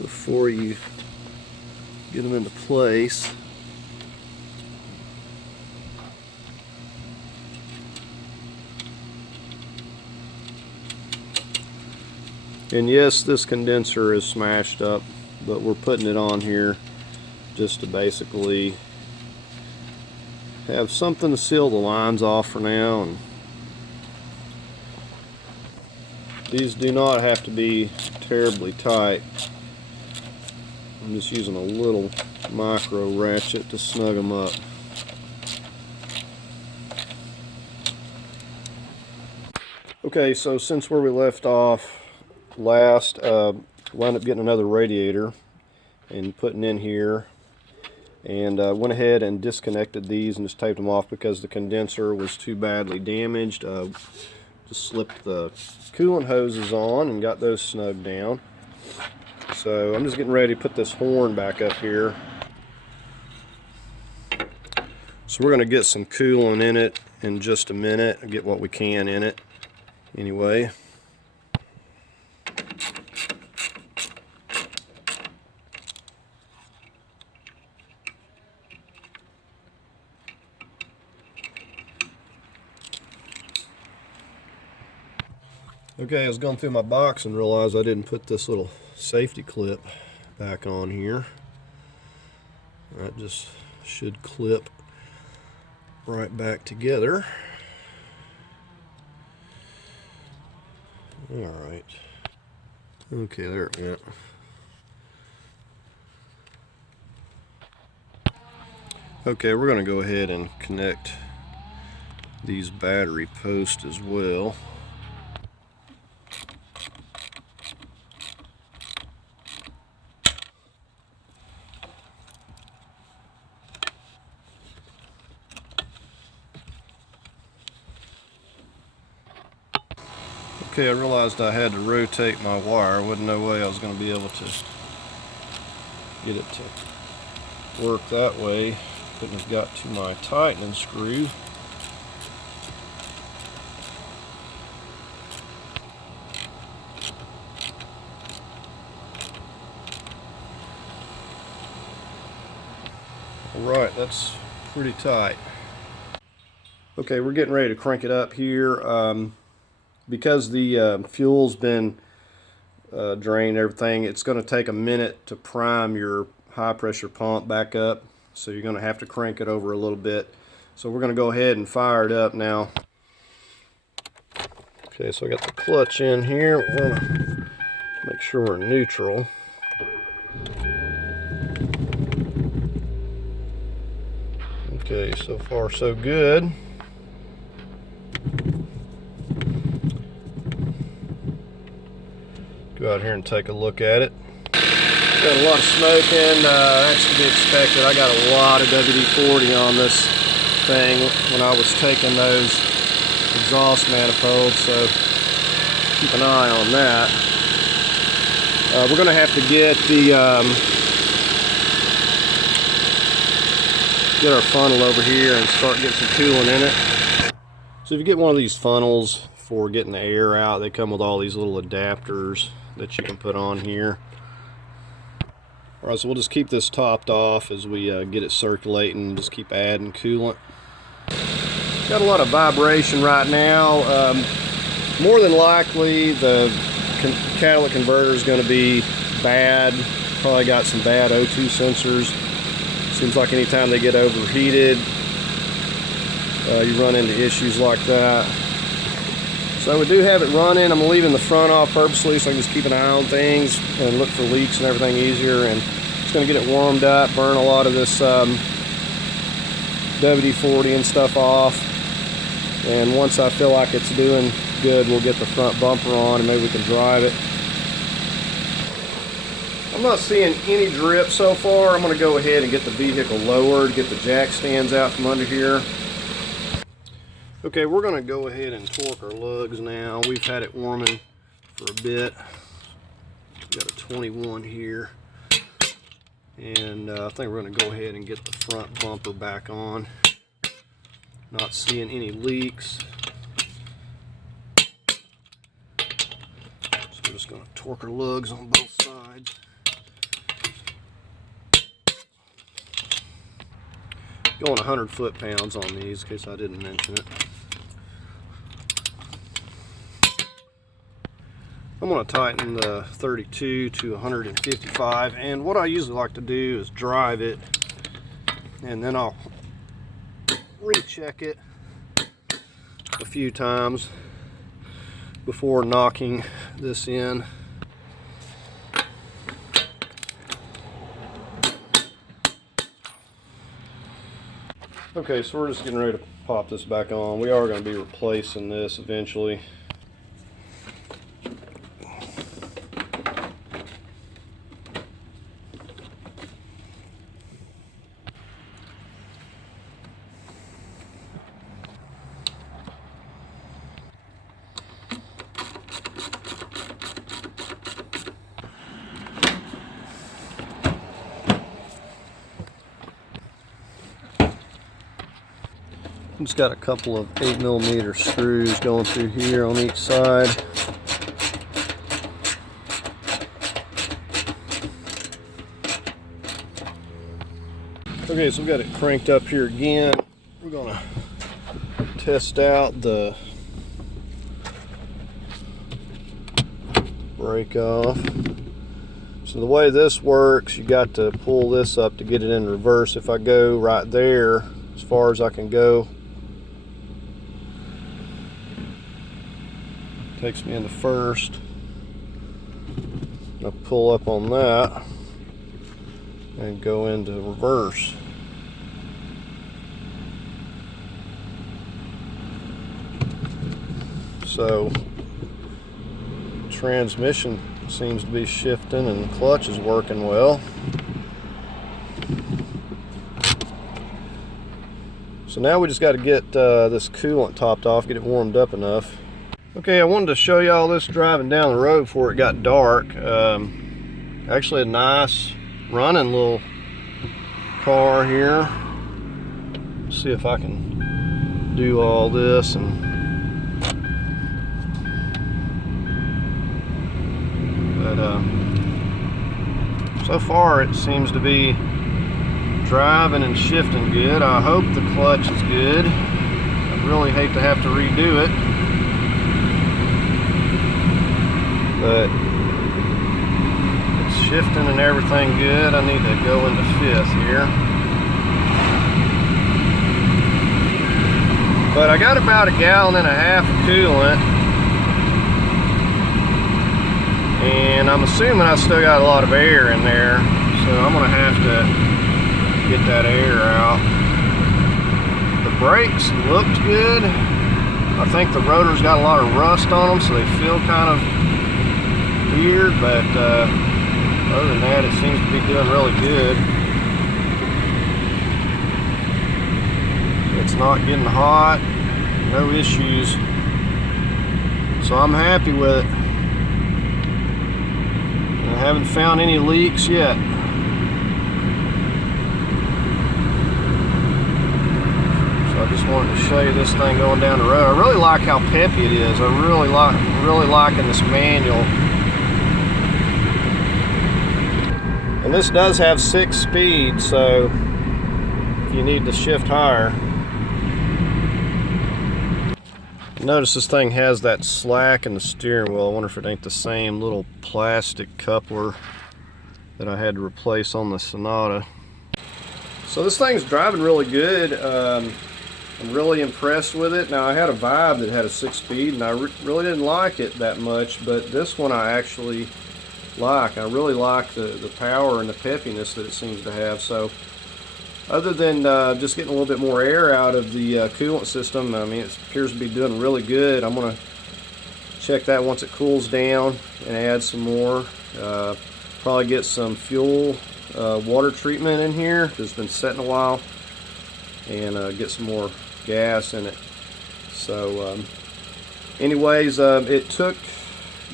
before you get them into place. And yes, this condenser is smashed up, but we're putting it on here just to basically have something to seal the lines off for now. And these do not have to be terribly tight. I'm just using a little micro ratchet to snug them up. Okay, so since where we left off last, wound up getting another radiator and putting in here, and went ahead and disconnected these and just taped them off because the condenser was too badly damaged. Just slipped the coolant hoses on and got those snugged down. So I'm just getting ready to put this horn back up here. So we're going to get some coolant in it in just a minute, get what we can in it anyway. Okay, I was going through my box and realized I didn't put this little safety clip back on here. That just should clip right back together. Alright. Okay, there it went. Okay, we're going to go ahead and connect these battery posts as well. Okay, I realized I had to rotate my wire. Wasn't no way I was going to be able to get it to work that way. Couldn't have got to my tightening screw. Alright, that's pretty tight. Okay, we're getting ready to crank it up here. Because the fuel's been drained, everything, it's going to take a minute to prime your high pressure pump back up. So you're going to have to crank it over a little bit. So we're going to go ahead and fire it up now. Okay, so I got the clutch in here. We're going to make sure we're neutral. Okay, so far so good. Go out here and take a look at it. Got a lot of smoking, that's to be expected. I got a lot of WD-40 on this thing when I was taking those exhaust manifolds, so keep an eye on that. We're going to have to get the get our funnel over here and start getting some coolant in it. So if you get one of these funnels for getting the air out, they come with all these little adapters that you can put on here. Alright, so we'll just keep this topped off as we get it circulating and just keep adding coolant. Got a lot of vibration right now. More than likely the catalytic converter is going to be bad. Probably got some bad O2 sensors. Seems like anytime they get overheated, you run into issues like that. So we do have it running. I'm leaving the front off purposely so I can just keep an eye on things and look for leaks and everything easier. And just going to get it warmed up, burn a lot of this WD-40 and stuff off. And once I feel like it's doing good, we'll get the front bumper on and maybe we can drive it. I'm not seeing any drip so far. I'm going to go ahead and get the vehicle lowered, get the jack stands out from under here. Okay, we're going to go ahead and torque our lugs now. We've had it warming for a bit. We've got a 21 here. And I think we're going to go ahead and get the front bumper back on. Not seeing any leaks. So we're just going to torque our lugs on both sides. Going 100 foot-pounds on these, in case I didn't mention it. I'm going to tighten the 32 to 155, and what I usually like to do is drive it, and then I'll recheck it a few times before knocking this in. Okay, so we're just getting ready to pop this back on. We are going to be replacing this eventually. Just got a couple of 8mm screws going through here on each side. Okay, so we've got it cranked up here again. We're going to test out the brake off. So the way this works, you got to pull this up to get it in reverse. If I go right there, as far as I can go, takes me into first. I'll pull up on that and go into reverse. So transmission seems to be shifting and the clutch is working well. So now we just got to get this coolant topped off, get it warmed up enough. Okay, I wanted to show y'all this driving down the road before it got dark. Actually a nice running little car here. Let's see if I can do all this. And so far it seems to be driving and shifting good. I hope the clutch is good. I'd really hate to have to redo it. But it's shifting and everything good. I need to go into fifth here. But I got about 1.5 gallons of coolant. And I'm assuming I still got a lot of air in there. So I'm gonna have to get that air out. The brakes looked good. I think the rotor's got a lot of rust on them, so they feel kind of weird, but other than that, it seems to be doing really good. It's not getting hot, no issues, so I'm happy with it. I haven't found any leaks yet. So I just wanted to show you this thing going down the road. I really like how peppy it is. I'm really liking this manual. And this does have 6 speeds, so if you need to shift higher. Notice this thing has that slack in the steering wheel. I wonder if it ain't the same little plastic coupler that I had to replace on the Sonata. So this thing's driving really good. I'm really impressed with it. Now I had a Vibe that had a 6-speed and I really didn't like it that much, but this one I actually like. I really like the power and the peppiness that it seems to have. So other than just getting a little bit more air out of the coolant system, I mean, it appears to be doing really good. I'm going to check that once it cools down and add some more. Probably get some fuel water treatment in here. It's been setting a while, and get some more gas in it. So anyways, it took,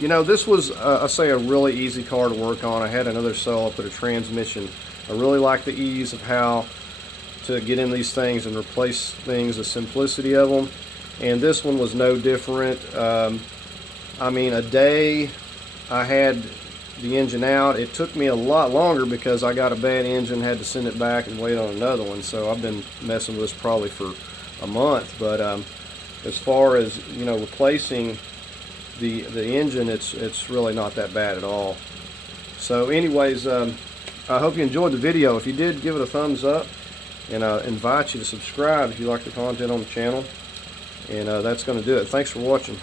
you know, this was I say a really easy car to work on. I had another cell up at a transmission. I really like the ease of how to get in these things and replace things, the simplicity of them, and this one was no different. I mean, a day I had the engine out. It took me a lot longer because I got a bad engine, had to send it back and wait on another one. So I've been messing with this probably for a month. But as far as, you know, replacing the engine, it's really not that bad at all. So anyways, I hope you enjoyed the video. If you did, give it a thumbs up, and I invite you to subscribe if you like the content on the channel. And that's going to do it. Thanks for watching.